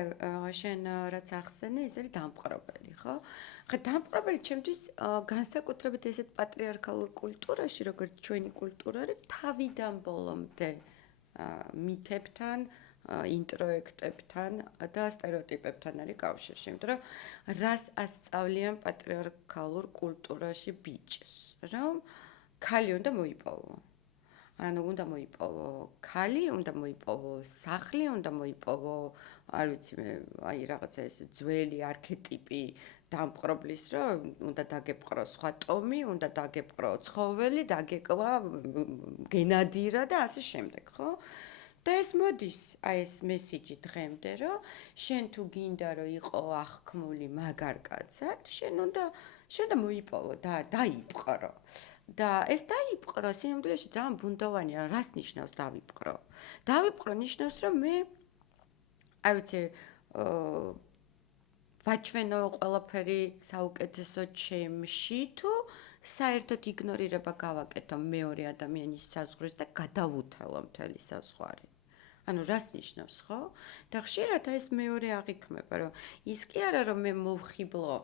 შენ რაც ახსენე, ეს არის დამპყრობელი, ხო? ხა დამპყრობელი ჩემთვის განსაკუთრებით ესეთ პატრიარქალურ კულტურაში, როგორც ჩვენი კულტურა არის, თავიდან ბოლომდე მითებთან, ინტროექტებთან და სტერეოტიპებთან არის კავშირში, იმიტომ რომ რას ასწავლიან პატრიარქალურ კულტურაში ბიჭს, რომ ქალი უნდა მოიპოვო. ანუ უნდა მოიპოვო ქალი, უნდა მოიპოვო სახლი, უნდა მოიპოვო, არ ვიცი მე, რაღაცა ეს ძველი არქეტიპი დამპყრობლის, რომ უნდა დაგეპყრო სხვა ტომი, უნდა დაგეპყრო ცხოველი, დაგეკლა გენადირა და ასე შემდეგ, ხო? და ეს მოდის, ეს მესიჯი დღემდე, რომ შენ თუ გინდა რომ იყო აღქმული მაგარ კაცად, შენ უნდა მოიპოვო და დაიპყრო. და ეს დაიპყრო სინამდვილეში ძალიან ბუნდოვანია, რას ნიშნავს დავიპყრო? დავიპყრო ნიშნავს, რომ მე არ ვიცი, ვაჩვენო ყველაფერი საუკეთესო ჩემში, თუ საერთოდ იგნორირება გავაკეთო მეორე ადამიანის საზღვრებს და გადავუთელო მთელი საზღვარი. ანუ რას ნიშნავს, ხო? და ხშირად ეს მეორე აღიქმება, რომ ის კი არა, რომ მე მოვხიბლო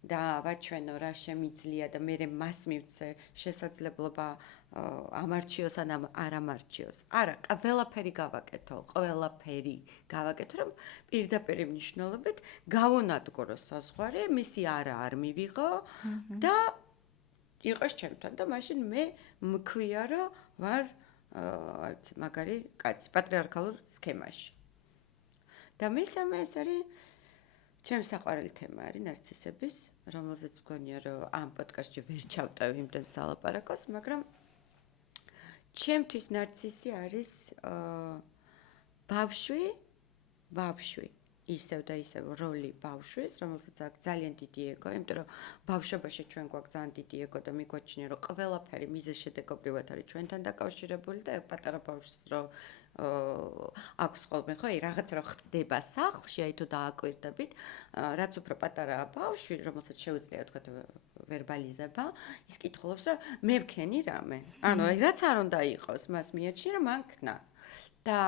და ვაჩვენო რა შემიძლია და მე მას მივცე შესაძლებლობა ამარჩიოს ან არ ამარჩიოს. არა, ყველაფერი გავაკეთო, რომ პირდაპირ მნიშვნელობით გავონადგურო საზღვარი, მისი არა არ მივიღო და იყოს ჩემთან და მაშინ მე მქვია, რომ ვარ მაგარი კაცი პატრიარქალურ სქემაში. და მესამე ეს არის ჩემს საყვარელი თემა არის ნარცისების, რომელზეც მგონია, რომ ამ პოდკასტში ვერ ჩავტევ იმდენ სალაპარაკოს, მაგრამ ჩემთვის ნარცისი არის ბავშვი, ისევ და ისევ როლი ბავშვის, რომელსაც აქვს ძალიან დიდი ეგო, იმიტომ რომ ბავშვობაში ჩვენ გვაქვს ძალიან დიდი ეგო და მიგვაჩნია, რომ ყველაფერი მიზეზშედეგობრივად არის ჩვენთან დაკავშირებული და პატარა ბავშვს რომ აქვს ხოლმე ხო, რაღაც რო ხდება სახლში, თუ დააკვირდებით, რაც უფრო პატარაა ბავშვი, რომელსაც შეუძლია თქვა ვერბალიზება, ის კითხულობს, რომ მე ვქენი რამე. ანუ რაც არ უნდა იყოს, მას მიაჩნია, რომ მან ქნა. და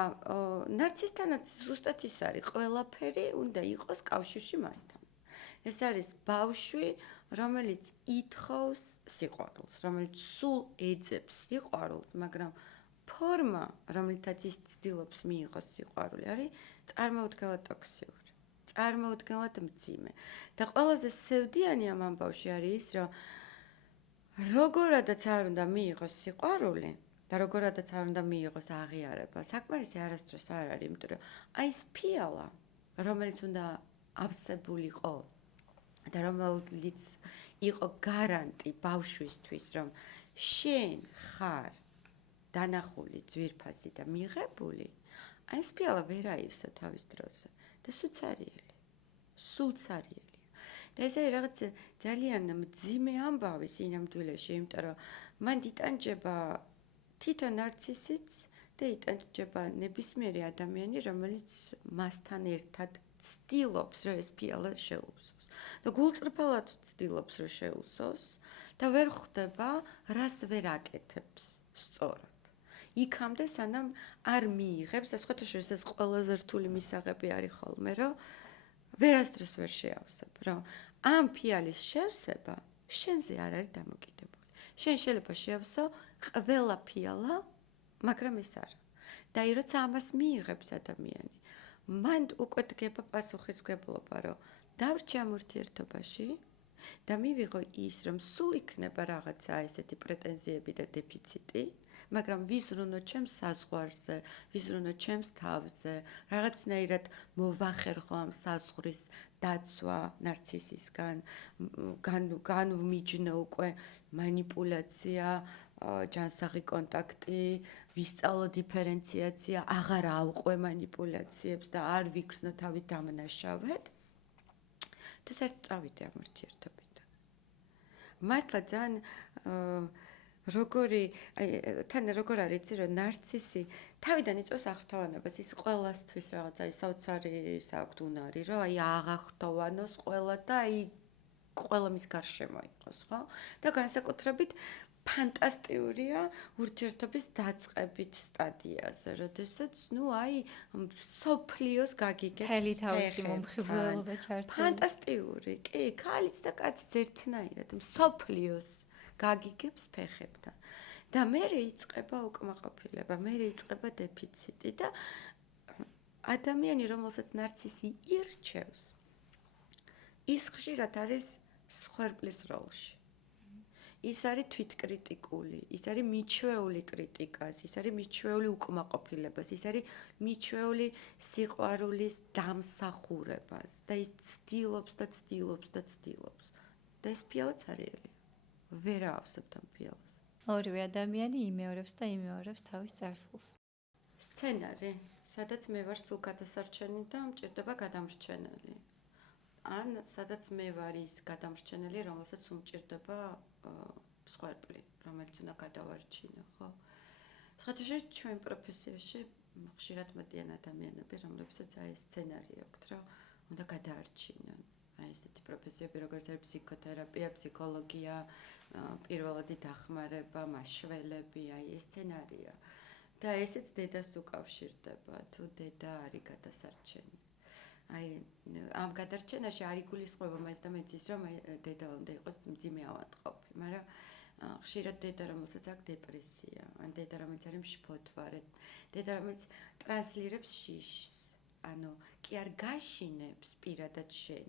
ნარცისთანაც ზუსტად ის არის, ყველაფერი უნდა იყოს კავშირში მასთან. ეს არის ბავშვი, რომელიც ითხოვს სიყვარულს, რომელიც სულ ეძებს სიყვარულს, მაგრამ ფორმა, რომლითაც ის ცდილობს მიიღოს სიყვარული, არის წარმოუდგენლად ტოქსიური, წარმოუდგენლად მძიმე. და ყველაზე სევდიანი ამ ამბავში არის ის, რომ როგორადაც არ უნდა მიიღოს სიყვარული და როგორადაც არ უნდა მიიღოს აღიარება, საკმარისი არასდროს არ არის, იმიტომ რომ აი ეს ფიალა, რომელიც უნდა ავსებულიყო და რომელიც იყო გარანტი ბავშვისთვის, რომ შენ ხარ დანახული, ძვირფასი და მიღებული, აი ეს ფიალა ვერ აივსო თავის დროზე და სუცარიელი. სულცარიელია. და ეს არის რაღაც ძალიან მძიმე ამბავი სინამდვილეში, იმიტომ რომ მან იტანჯება თვითონ ნარცისიც და იტანჯება ნებისმიერი ადამიანი, რომელიც მასთან ერთად ცდილობს, რომ ეს ფიალა შეუვსოს. და გულწრფელად ცდილობს, რომ შეუსოს და ვერ ხვდება, რას ვერ აკეთებს სწორად. იქამდე სანამ არ მიიღებს, ეს ხოთაშორის ეს ყველაზე რთული მისაღები არის ხოლმე, რომ ვერასდროს ვერ შეავსებ, რომ ამ ფიალის შევსება შენზე არ არის დამოკიდებული. შენ შეიძლება შეავსო ყველა ფიალა, მაგრამ ეს არა. და როცა ამას მიიღებს ადამიანი, მან უკვე დგება პასუხისმგებლობა, რომ დავრჩი ამ ურთიერთობაში და მივიღო ის, რომ სულ იქნება რაღაცა ესეთი პრეტენზიები და დეფიციტი, მაგრამ ვიზრუნო ჩემს საზღვარზე, ვიზრუნო ჩემს თავზე, რაღაცნაირად მოვახერხო ამ საზღვრის დაცვა ნარცისისგან, განვმიჯნო უკვე манипуляცია, ჯანსაღი კონტაქტი, ვისწავლო დიფერენციაცია, აღარ ავყვე манипуляციებს და არ ვიქცნო თავი დამნაშავედ. თუ საერთოდ წავიდე ამ ურთიერთობიდან. მართლა ძალიან თან როგორ არის იცი რომ ნარცისი თავიდან იწვევს აღრთოვანებას, ის ყველასთვის რაღაც აი საოცარი საქვთ უნარი, რომ აი აღახრთოვანოს ყველა და აი ყველა მის გარშემო იყოს, ხო? და განსაკუთრებით ფანტასტიურია ურთიერთობის დაწყებით სტადიაზე, როდესაც აი სოფლიოს გაგიგებს მთელი თავისი მომხიბვლელობა ჩართული. ფანტასტიური, კი, ქალიც და კაციც ერთნაირად სოფლიოს გაგიგებს ფეხებთან. და მერე იწყება უკმაყოფილება, მერე იწყება დეფიციტი და ადამიანი, რომელსაც ნარცისი ირჩევს, ის ხშირად არის სხვერპლის როლში. ის არის თვითკრიტიკული, ის არის მიჩვეული კრიტიკას, ის არის მიჩვეული უკმაყოფილებას, ის არის მიჩვეული სიყვარულის დამსახურებას და ის ცდილობს და ცდილობს და ცდილობს. და ეს ფიალაც არიელია. ვერ ავსებთ ამ ფიალას. ორივე ადამიანი იმეორებს და იმეორებს თავის წარსულს. სცენარი, სადაც მე ვარ სულ გადასარჩენი და მჭირდება გადამრჩენელი. ან სადაც მე ვარ ის გადამრჩენელი, რომელსაც უმჭირდება სხვერპლი, რომელიც უნდა გადავარჩინო, ხო? სხვათაშორის ჩვენ პროფესიაში ხშირად მოდიან ადამიანები, რომლებსაც აი ეს სცენარი აქვთ, რომ უნდა გადაარჩინონ. აი ესეთი პროფესიები, როგორც არის ფსიქოთერაპია, ფსიქოლოგია, პირველადი დახმარება, მაშველები, აი ეს სცენარია. და ესეც დედას უკავშირდება, თუ დედა არის გადასარჩენი. აი ამ გადარჩენაში არ იგულისხმება მას და მეც ის, რომ დედა უნდა იყოს მძიმე ავადმყოფი, მაგრამ ხშირად დედა, რომელსაც აქვს დეპრესია, ან დედა, რომელიც არის მშფოთვარე, დედა, რომელიც ტრანსლირებს შიშს, ანუ კი არ გაშინებს პირადად შენ,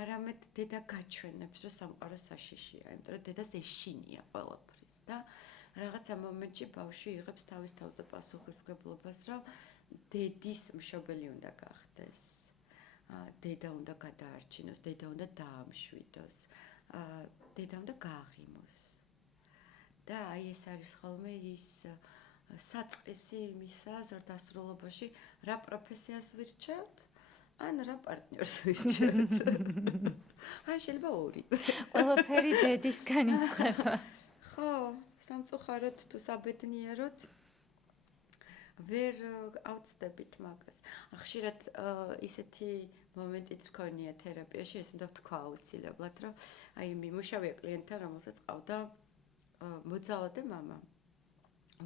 არამედ დედა გაჩვენებს, რომ სამყარო საშიშია, იმიტომ რომ დედას ეშინია ყველაფრის და რაღაცა მომენტში ბავშვი იღებს თავის თავზე პასუხისმგებლობას, რომ დედის მშობელი უნდა გახდეს. დედა უნდა გადაარჩინოს, დედა უნდა დაამშვიდოს, დედა უნდა გააღიმოს. და აი ეს არის ხოლმე ის საწყისი იმისა ზრდასრულობაში, რა პროფესიას ვირჩევთ, ან რა პარტნიორს ვირჩევთ. ან შეიძლება ორი. ყველაფერი დედისგან იწყება. ხო, სამწუხაროდ თუ საბედნიეროდ ვერ ავწდებით მაგას. ხშირად ისეთი მომენტიც მქონია თერაპიაში, ეს უნდა ვთქვა აუცილებლად, რომ აი მიმუშავია კლიენტთან, რომელსაც ყავდა მოძალადე მამა,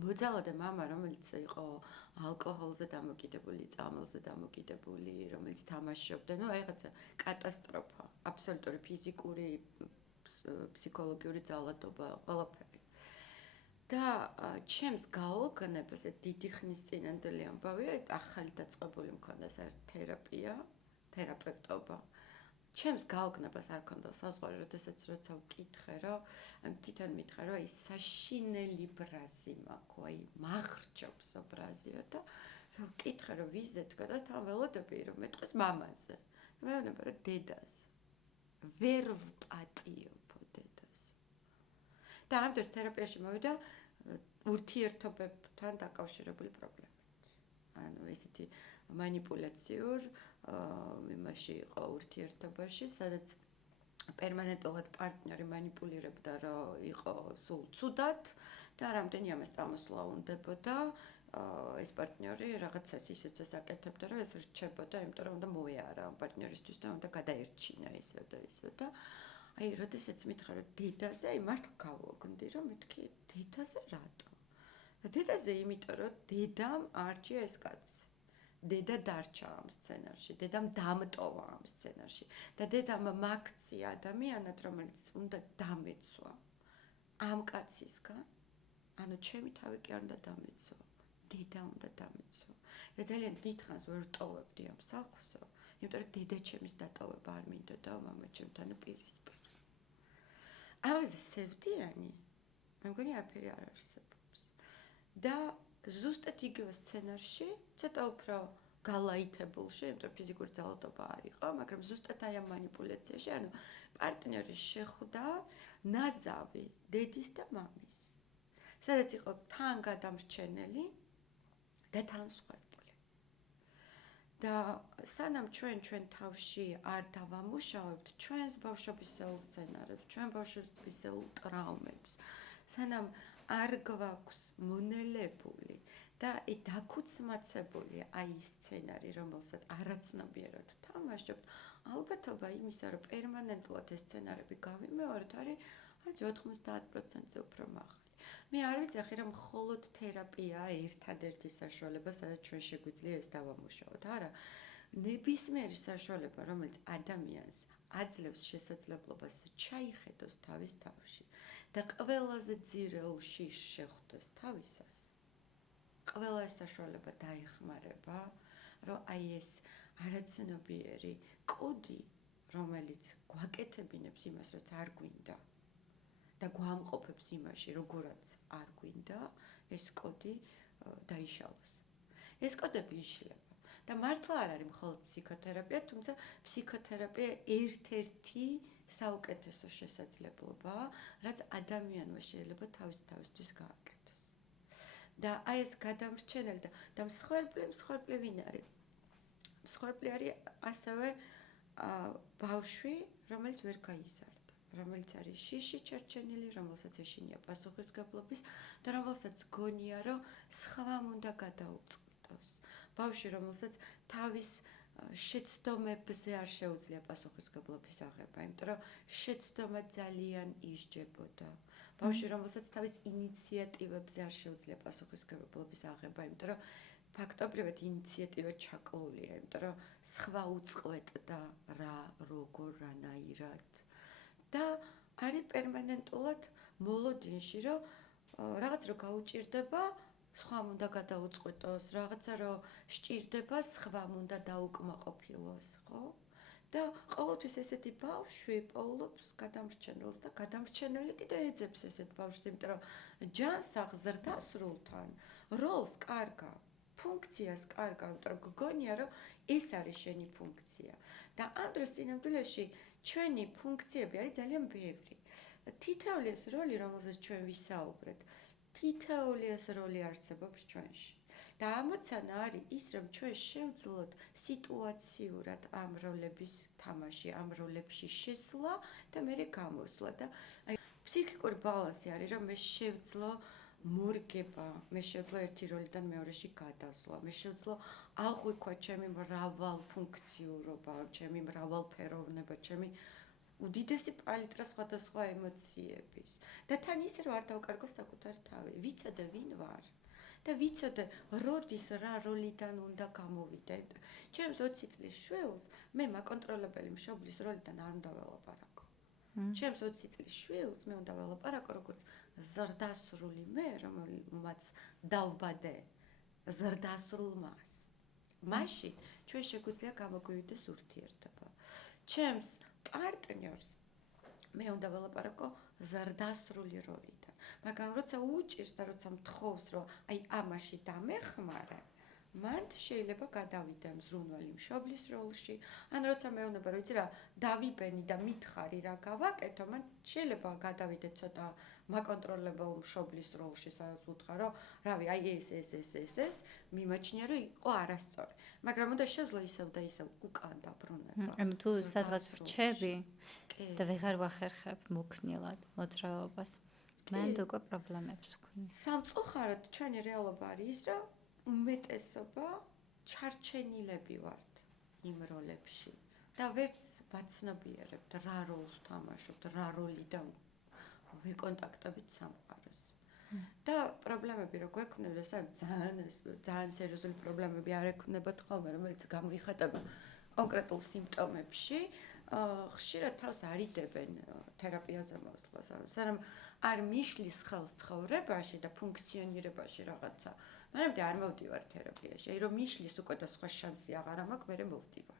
მოძალადე მამა, რომელიც იყო ალკოჰოლზე დამოკიდებული, წამალზე დამოკიდებული, რომელიც თამაშობდა, ну, რაღაცა კატასტროფა, აბსოლუტური ფიზიკური, ფსიქოლოგიური ძალადობა, ყველაფერი. და ჩემს გაოგნებას დიდი ხნის წინანდელი ამბავია, ახალი დაწყებული მქონდა საერთოდ თერაპია, თერაპევტობა. ჩემს გაოგნებას არ ქონდა საზღვარი, როდესაც როცა ვკითხე, რომ თვითონ მითხრა, რომ აი საშინელი ბრაზი მაქვს, აი მახრჩობს ბრაზიო და რომ ვკითხე, რომ ვიზე თქვა და თან ველოდები, რომ მეტყვის მამაზე. მეუბნება, რომ დედას. ვერ ვპატიობ დედას. და ამ დროს თერაპიაში მოვიდა ურთიერთობებთან დაკავშირებული პრობლემებით. ანუ ესეთი манипуляციურ იმაში იყო ურთიერთობაში, სადაც პერმანენტულად პარტნიორი манипуლირებდა, რომ იყო სულ ცუდად და რამდენი ამას წამოსვლა უნდებოდა, ეს პარტნიორი რაღაცას ისეცას აკეთებდა, რომ ეს რჩებოდა, იმიტომ რომ უნდა მოეარა ამ პარტნიორისთვის და უნდა გადაერჩინა ისევ და ისევ და აი, როდესაც მითხრა, რომ დედაზე, აი მართლა გავოგნდი, რომ მეთქი დედაზე რატო? და დედაზე იმიტომ, რომ დედამ არჩია ეს კაცი. დედა დარჩა ამ სცენარში, დედამ დამტოვა ამ სცენარში და დედამ მაქცია ადამიანად, რომელიც უნდა დამეცვა ამ კაცისგან, ანუ ჩემი თავი კი არ უნდა დამეცვა, დედა უნდა დამეცვა. და ძალიან დიდხანს ვერ ვტოვებდი ამ სახლსო, იმიტომ რომ დედა ჩემის დატოვება არ მინდოდა მამა ჩემთან პირისპირ. ამაზე სევდიანი, მე მგონი არაფერი არ არსებობს. და ზუსტად იგივე სცენარში, ცოტა უფრო გალაითებულში, იმიტომ ფიზიკური ძალადობა არ იყო, მაგრამ ზუსტად აი ამ манипуляციაში, ანუ პარტნიორის შეხვდა ნაზავი დედის და მამის. სადაც იყო თან გადამრჩენელი და თან სხვებული. და სანამ ჩვენ თავში არ დავამუშავებთ ჩვენს ბავშვობისეულ სცენარებს, ჩვენ ბავშვობისეულ ტრაუმებს, სანამ არ გვაქვს მონელებული და დაქუცმაცებული აი ის სცენარი, რომელსაც არაცნობიერად თამაშობთ, ალბათობა იმისა, რომ პერმანენტულად ეს სცენარები გავიმეორებთ, არის 90%-ზე უფრო მაღალი. მე არ ვიცი, რომ მხოლოდ თერაპიაა ერთადერთი საშუალება, სადაც ჩვენ შეგვიძლია ეს დავამუშავოთ. არა, ნებისმიერი საშუალება, რომელიც ადამიანს აძლევს შესაძლებლობას ჩაიხედოს თავის თავში და ყველაზე ძირეულ შიშს შეხვდეს თავისას. ყველა ეს საშუალება დაეხმარება, რომ აი ეს არაცნობიერი კოდი, რომელიც გვაკეთებინებს იმას, რაც არ გვინდა და გვამყოფებს იმაში, როგორაც არ გვინდა, ეს კოდი დაიშალოს. ეს კოდები იშლება. და მართლა არ არის მხოლოდ ფსიქოთერაპია, თუმცა ფსიქოთერაპია ერთ-ერთი საუკეთესო შესაძლებლობაა, რაც ადამიანმა შეიძლება თავისთვის გააკეთოს. და აი ეს გადამრჩენელი და მსხვერპლი ვინ არის? მსხვერპლი არის ასევე ბავშვი, რომელიც ვერ გაიზარდა, რომელიც არის შიში ჩერჩენილი, რომელსაც ეშინია პასუხისმგებლობის და რომელსაც გონია, რომ სხვამ უნდა გადაუწყვიტოს. ბავშვი, რომელსაც თავის შეცდომებზე არ შეუძლია პასუხისმგებლობის აღება, იმიტომ რომ შეცდომა ძალიან ისჯებოდა. ბავშვი, რომელსაც თავის ინიციატივებზე არ შეუძლია პასუხისმგებლობის აღება, იმიტომ რომ ფაქტობრივად ინიციატივა ჩაკლულია, იმიტომ რომ სხვა უწყვეტდა რა, როგორ, რანაირად. და არის პერმანენტულად მოლოდინში, რომ რაღაც რო გაუჭირდება, სხვამ უნდა გადაუწყვეტოს, რაღაცა რო სჭირდება, სხვამ უნდა დაუკმაყოფილოს, ხო? და ყოველთვის ესეთი ბავშვი პოულობს გადამრჩენელს და გადამრჩენელი კიდე ეძებს ესეთ ბავშვს, იმიტომ რომ ჯანს აღზრდა სრულთან, როლს კარგა, ფუნქციას კარგა, იმიტომ რომ გგონია, რომ ეს არის შენი ფუნქცია. და ამ დროს წინამძღოლში ჩვენი ფუნქციები არის ძალიან ბევრი. თითოეული ეს როლი, რომელზეც ჩვენ ვისაუბრეთ, თითოეული ეს როლი არსებობს ჩვენში. და ამოცანა არის ის, რომ ჩვენ შევძლოთ სიტუაციურად ამ როლების თამაში, ამ როლებში შესვლა და მერე გამოსვლა და აი ფსიქიკური ბალანსი არის, რომ მე შევძლო მორგება, მე შევძლო ერთი როლიდან მეორეში გადასვლა, მე შევძლო აღვიქვა ჩემი მრავალფუნქციურობა, ჩემი მრავალფეროვნება, ჩემი უდიდესი პალიტრა სხვადასხვა ემოციების. და თან ისე რომ არ დავკარგო საკუთარი თავი, ვიცოდე ვინ ვარ. და ვიცოდე, როდის რა როლიდან უნდა გამოვიდე. ჩემს 20 წლის შვილს მე მაკონტროლებელი მშობლის როლიდან არ უნდა ველაპარაკო. ჩემს 20 წლის შვილს მე უნდა ველაპარაკო როგორც ზრდასრული მე, რომელმაც დავბადე ზრდასრულ მას. მაშინ ჩვენ შეგვიძლია გამოგვივიდეს ურთიერთობა. ჩემს პარტნიორს მე უნდა ველაპარაკო ზრდასრული როლიდან. მაგრამ როცა უჭირს და როცა მთხოვს, რომ აი ამაში დამეხმარე, მან შეიძლება გადავიდე მზრუნველი მშობლის როლში, ან როცა მეუბნება, რომ იცი რა, დავიბენი და მითხარი რა გავაკეთო, მან შეიძლება გადავიდე ცოტა მაკონტროლებელ მშობლის როლში, სადაც უთხრა, რომ რავი, აი ეს მიმაჩნია, რომ იყო არასწორი. მაგრამ უნდა შეძლო ისევ და ისევ უკან დაბრუნება. ანუ თუ სადღაც ვრჩები და ვეღარ ვახერხებ მოქნილად მოძრაობას, მან უკვე პრობლემებს ვქნის. სამწუხაროდ ჩვენი რეალობა არის ის, რომ უმეტესობა ჩარჩენილები ვართ იმ როლებში და ვერც ვაცნობიერებთ რა როლს ვთამაშობთ, რა როლიდან ვიკონტაქტებით სამყაროს. და პრობლემები რო გვექნებდეს, ან ძალიან სერიოზული პრობლემები არ ექნებათ ხოლმე, რომელიც გამოვიხატება კონკრეტულ სიმპტომებში, ხშირად თავს არიდებენ თერაპიაზე მოსვლას, სანამ არ მიშლის ხელს ცხოვრებაში და ფუნქციონირებაში რაღაცა. მანამდე არ მოვდივარ თერაპიაში. აი რომ მიშლის უკვე და სხვა შანსი აღარ მაქვს, მე მოვდივარ.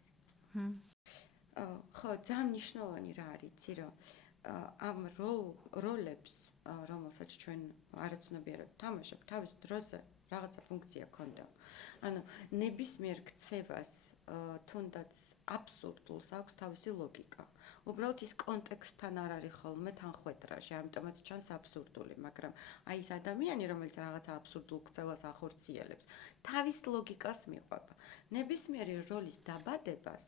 ხო, ძალიან მნიშვნელოვანი რა არის, იცი რომ ამ როლებს, რომელსაც ჩვენ არაცნობიერად თამაშობთ, თავის დროზე რაღაცა ფუნქცია ქონდა. ანუ ნებისმიერ ქცევას თუნდაც აბსურდულს აქვს თავისი ლოგიკა. უბრალოდ ის კონტექსტთან არ არის ხოლმე თანხვეტრაში, ამიტომაც ჩანს აბსურდული, მაგრამ აი ეს ადამიანი, რომელიც რაღაცა აბსურდულ ქცევას ახორციელებს, თავის ლოგიკას მიყვება. ნებისმიერი როლის დაბადებას,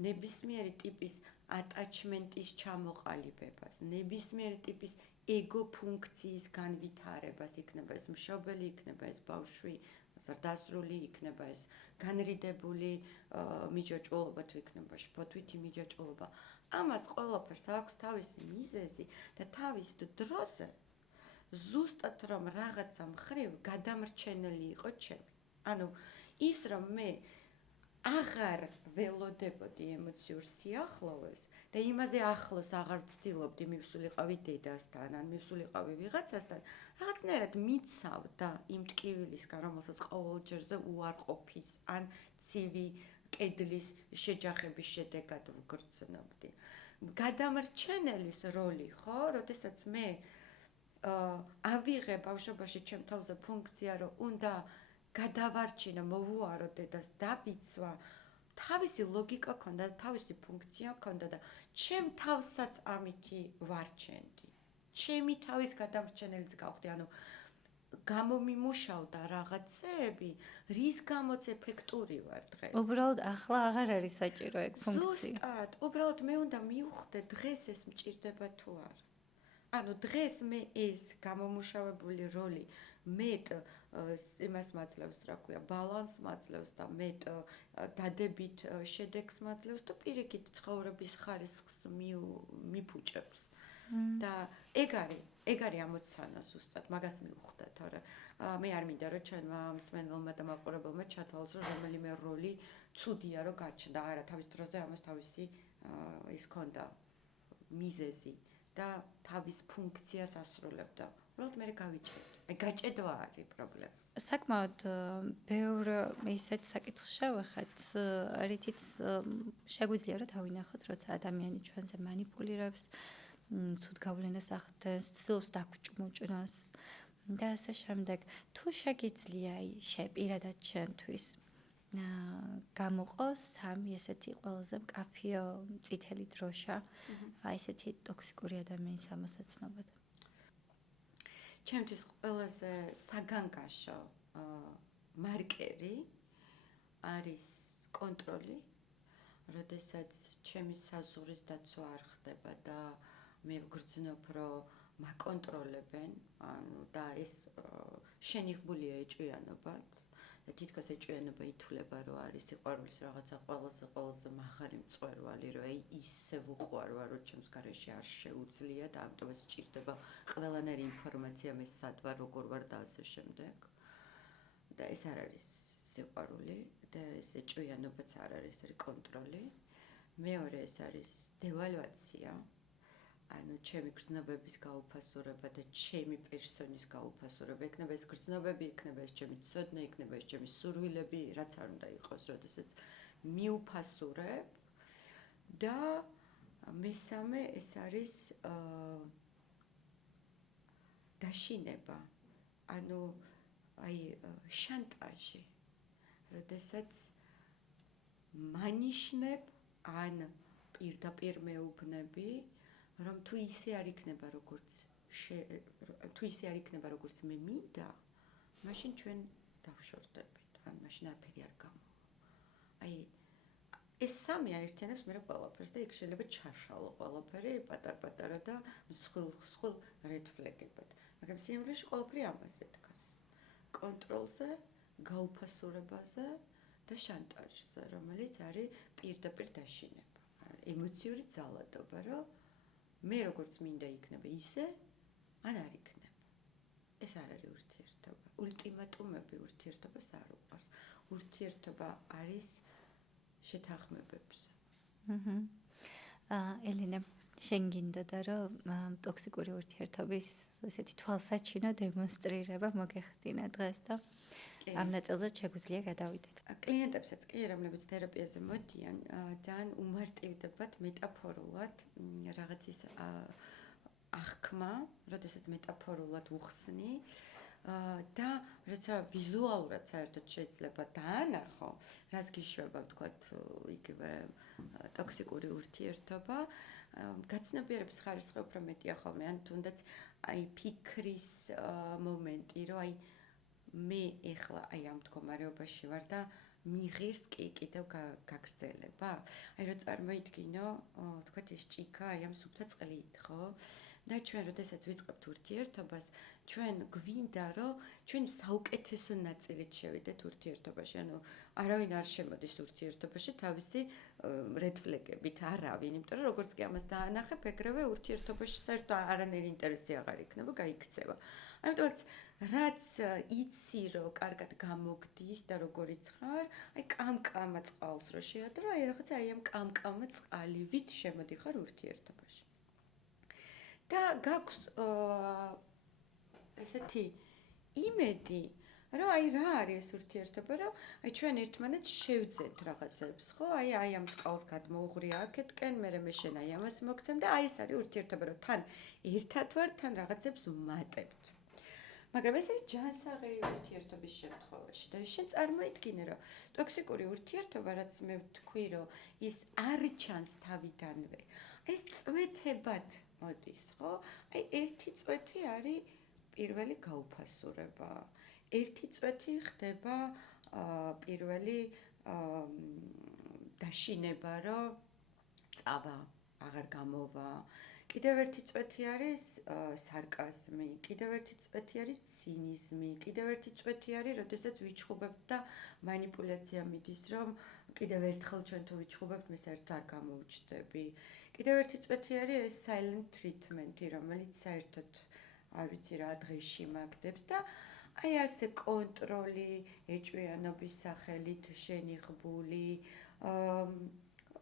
ნებისმიერი ტიპის ატაჩმენტის ჩამოყალიბებას, ნებისმიერი ტიპის ეგო ფუნქციის განვითარებას, იქნება ეს მშობელი, იქნება ეს ბავშვი, ზრდასრული, იქნება ეს განრიდებული მიჯაჭვულობა, თუ იქნება შფოთვითი მიჯაჭვულობა. ამას ყველაფერს აქვს თავისი მიზეზი და თავის დროზე ზუსტად რომ რაღაცა მხრივ გადამრჩენელი იყო ჩემი. ანუ ის რომ მე აღარ ველოდებოდი ემოციურ სიახლოვეს და იმაზე ახლოს აღარ ვცდილობდი მივსულიყავი დედასთან, ან მივსულიყავი ვიღაცასთან, რაღაცნაირად მიცავდა იმ ტკივილისგან, რომელსაც ყოველჯერზე უარყოფის, ან ცივი კედლის შეჯახების შედეგად ვგრძნობდი. გადამრჩენელის როლი, ხო, როდესაც მე ავიღე ბავშვობაში ჩემ თავზე ფუნქცია, რომ უნდა გადავარჩინო, მოვუარო დედას, დავიცვა, თავისი ლოგიკა ქონდა და თავისი ფუნქცია ქონდა და ჩემ თავსაც ამითი ვარჩენდი. ჩემი თავის გადამრჩენელიც გავხდი, ანუ გამომიმუშავდა რაღაცეები, რის გამოც ეფექტური ვარ დღეს. უბრალოდ ახლა აღარ არის საჭირო ეგ ფუნქცია. ზუსტად, უბრალოდ მე უნდა მივხვდე დღეს ეს მჭირდება თუ არა. ანუ დღეს მე ეს გამომუშავებული როლი მეტ იმას მაძლევს, რა ქვია, ბალანსს მაძლევს და მეტ დადებით შედეგს მაძლევს და პირიქით ცხოვრების ხარისხს მიფუჭებს. და ეგ არის ამოცანა ზუსტად, მაგას მივხვდა, თორე მე არ მინდა რომ ჩვენმა მსმენელმა და მაყურებელმა ჩათვალოს, რომ რომელიმე როლი ცუდია რომ გაჩნდა, არა, თავის დროზე ამას თავისი ის ქონდა მიზეზი და თავის ფუნქციას ასრულებდა. უბრალოდ მე გავიჭერდი. აი გაჭედვა არის პრობლემა. საკმაოდ ბევრ ისეთ საკითხს შევეხეთ, რითიც შეგვიძლია რომ დავინახოთ, როცა ადამიანი ჩვენზე მანიპულირებს, ცუდ გავლენას ახდენს, ცდილობს დაგვჭმუჭროს და ასე შემდეგ. თუ შეგიძლია პირადად ჩემთვის გამოყოს სამი ესეთი ყველაზე მკაფიო წითელი დროშა, აი ესეთი ტოქსიკური ადამიანის ამოსაცნობად. ჩემთვის ყველაზე საგანგაშო მარკერი არის კონტროლი, როდესაც ჩემი საზღვრის დაცვა არ ხდება და მე ვგრძნობ, რომ მაკონტროლებენ, ანუ და ეს შენიღბულია ეჭვიანობად და თითქოს ეჭვიანობა ითვლება, რომ არის სიყვარულის რაღაცა ყველაზე მაღალი მწვერვალი, რომ აი ისე ვუყვარვა, რომ ჩემს გარეშე არ შეუძლია და ამიტომ ეს სჭირდება ყველანაირი ინფორმაცია, მე სად ვარ, როგორ ვარ და ასე შემდეგ. და ეს არ არის სიყვარული და ეს ჭვიანობაც არ არის, ეს არის კონტროლი. მეორე ეს არის დევალვაცია. ანუ ჩემი გრძნობების გაუფასურება და ჩემი პერსონის გაუფასურება. იქნება ეს გრძნობები, იქნება ეს ჩემი ცოდნა, იქნება ეს ჩემი სურვილები, რაც არ უნდა იყოს, როდესაც მიუფასურებ. და მესამე ეს არის დაშინება. ანუ აი შანტაჟი. როდესაც მანიშნებ ან პირდაპირ მეუბნები, რომ თუ ისე არ იქნება როგორც მე მინდა, მაშინ ჩვენ დავშორდებით, ან მაშინ არაფერი არ გამოვა. აი ეს სამი აერთიანებს მე ყველაფერს და იქ შეიძლება ჩაშალო ყველაფერი პატარ-პატარა და მსხვილ რედ ფლეგებად. მაგრამ სიმბოლოში ყველაფერი ამაზე დგას. კონტროლზე, გაუფასურებაზე და შანტაჟზე, რომელიც არის პირდაპირ დაშინება. ემოციური ძალადობა, რომ მე როგორც მინდა იქნება ისე, ან არ იქნება. ეს არ არის ურთიერთობა. ულტიმატუმები ურთიერთობას არ უყვარს. ურთიერთობა არის შეთანხმებებზე. ელენე, შენ გინდოდა რომ ტოქსიკური ურთიერთობის ესეთი თვალსაჩინო დემონსტრირება მოგეხდინა დღეს და ამ ნაწილზე შეგვიძლია გადავიდეთ. კლიენტებსაც კი, რომლებიც თერაპიაზე მოდიან, ძალიან უმარტივდებათ მეტაფორულად რაღაცის აღქმა, როდესაც მეტაფორულად უხსნი და როცა ვიზუალურად საერთოდ შეიძლება დაანახო, რას გიშვება, ვთქვათ, იგივე ტოქსიკური ურთიერთობა, გაცნობიერების ხარისხი უფრო მეტია ხოლმე, ან თუნდაც აი ფიქრის მომენტი, რომ აი მე ეხლა აი ამ მდგომარეობაში ვარ და მიღირს კიდევ გაგრძელება. აი რო წარმოიდგინო, ვთქვათ ეს ჭიქა აი ამ სუფთა წყლით, ხო? და ჩვენ როდესაც ვიწყებთ ურთიერთობას, ჩვენ გვინდა რომ ჩვენი საუკეთესო ნაწილით შევიდეთ ურთიერთობაში. ანუ არავინ არ შემოდის ურთიერთობაში თავისი რედ ფლეგებით, არავინ, იმიტომ რომ როგორც კი ამას დაანახებ, ეგრევე ურთიერთობაში საერთოდ არანაირი ინტერესი აღარ იქნება, გაიქცევა. ამიტომაც რაც იცი რომ კარგად გამოგდის და როგორიც ხარ, აი კამკამა წყალს რო შეადრო, აი რაღაცა აი ამ კამკამა წყალივით შემოდიხარ ურთიერთობაში. და გაქვს ესეთი იმედი, რომ აი რა არის ეს ურთიერთობა, რომ აი ჩვენ ერთმანეთს შევძენთ რაღაცებს, ხო? აი ამ წყალს გადმოუღრია აქეთკენ, მე შენ აი ამას მოგცემ და აი ეს არის ურთიერთობა, რომ თან ერთად ვარ, თან რაღაცებს ვმატებთ. მაგრამ ეს არის ჯანსაღი ურთიერთობის შემთხვევაში და შენ წარმოიდგინე, რომ ტოქსიკური ურთიერთობა, რაც მე ვთქვი, რომ ის არ ჩანს თავიდანვე, ეს წვეთებად მოდის, ხო? აი ერთი წვეთი არის პირველი გაუფასურება. ერთი წვეთი ხდება პირველი დაშინება, რომ წავა, აღარ გამოვა. კიდევ ერთი წვეთი არის სარკაზმი, კიდევ ერთი წვეთი არის ცინიზმი, კიდევ ერთი წვეთი არის, როდესაც ვიჩხუბებთ და მანიპულაცია მიდის, რომ კიდევ ერთხელ ჩვენ თუ ვიჩხუბებთ, მე საერთოდ არ გამოუჩნდები. კიდევ ერთი წვეთი არის ეს silent treatment-ი, რომელიც საერთოდ არ ვიცი რა დღეში მაგდებს და აი ასე კონტროლი, ეჭვიანობის სახელით შენიღბული,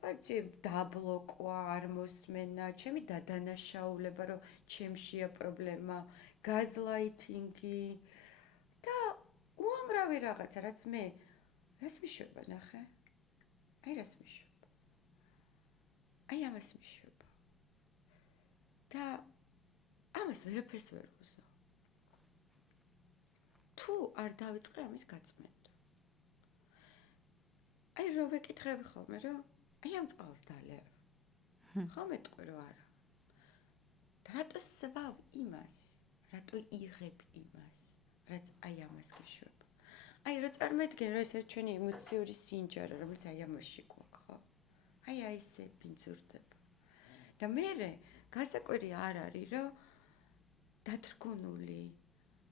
არჩი დაბლოკვა, არ მოსმენა, ჩემი დადანაშაულება, რომ ჩემშია პრობლემა, გაზლაითინგი და უამრავი რაღაცა, რაც მე რას მიშვება, ნახე? აი რას მიშვება? აი ამას მიშვება. და ამას ვერაფერს ვერ ვუზო. თუ არ დავიწყე ამის გაწმენდა. აი რო ვეკითხები ხოლმე, რომ აი ამ წყალს დალევ. ხო მეტყვი რომ არა. და რატო სვავ იმას? რატო იღებ იმას? რაც აი ამას გიშვება. აი რო წარმოიდგენ, რომ ეს არის ჩვენი ემოციური სინჯარა, რომელიც აი ამაში გვაქვს, ხო? აი ესე ბინძურდება. და მე გასაკვირი არ არის, რომ დათრგუნული,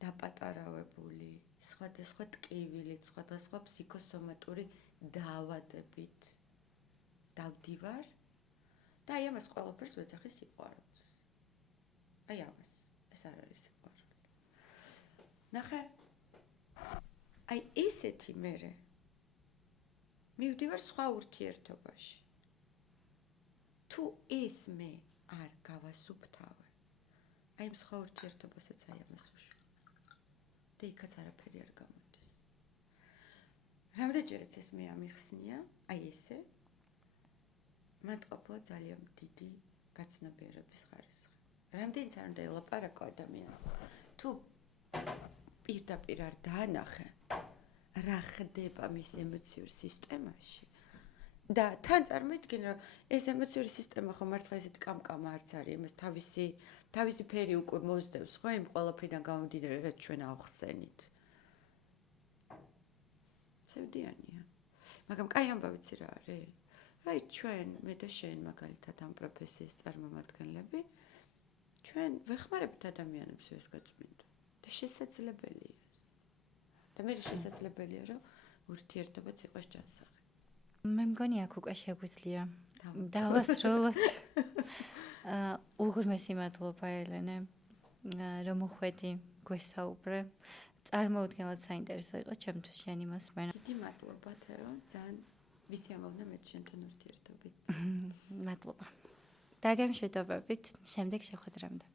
დაპატარავებული, სხვადასხვა ტკივილით, სხვადასხვა ფსიქოსომატური დაავადებით დავდივარ და აი ამას ყველაფერს ვეძახი სიყვარულს. აი ამას, ეს არ არის სიყვარული. ნახე, აი ესეთი მერე მივდივარ სხვა ურთიერთობაში. თუ ეს მე არ გავასუფთავე, აი ამ სხვა ურთიერთობასაც აი ამას უშვი. და იქაც არაფერი არ გამოდის. რამდენჯერაც ეს მე ამიხსნია, აი ესე, მან ყოფილა ძალიან დიდი გაცნობიერების ხარისხი. რამდენიც არ უნდა ელაპარაკო ადამიანს, თუ პირდაპირ არ დაანახე, რა ხდება მის ემოციურ სისტემაში და თან წარმოიდგინე, რომ ეს ემოციური სისტემა ხო მართლა ესეთი კამკამა არც არის, იმას თავისი ფერი უკვე მოსდევს, ხო, იმ ყველაფრიდან გამომდინარე, რაც ჩვენ ავხსენით. ცევდიანია. მაგრამ კაი ამბავი ვიცი რა არის? აი ჩვენ, მე და შენ მაგალითად ამ პროფესიის წარმომადგენლები, ჩვენ ვეხმარებთ ადამიანებს ეს გაწმინდა და შესაძლებელია. და მე შესაძლებელია, რომ ურთიერთობაც იყოს ჯანსაღი. მე მგონი აქ უკვე შეგვიძლია დავასრულოთ. უღრმესი მადლობა ელენე, რომ მოხვედი, გვესაუბრე. წარმოუდგენლად საინტერესო იყო ჩემთვის შენი მოსმენა. დიდი მადლობა თეო, ძალიან ვისიამოვნა მე შენთან ურთიერთობით. მადლობა. დაგემშვიდობებით შემდეგ შეხვედრამდე.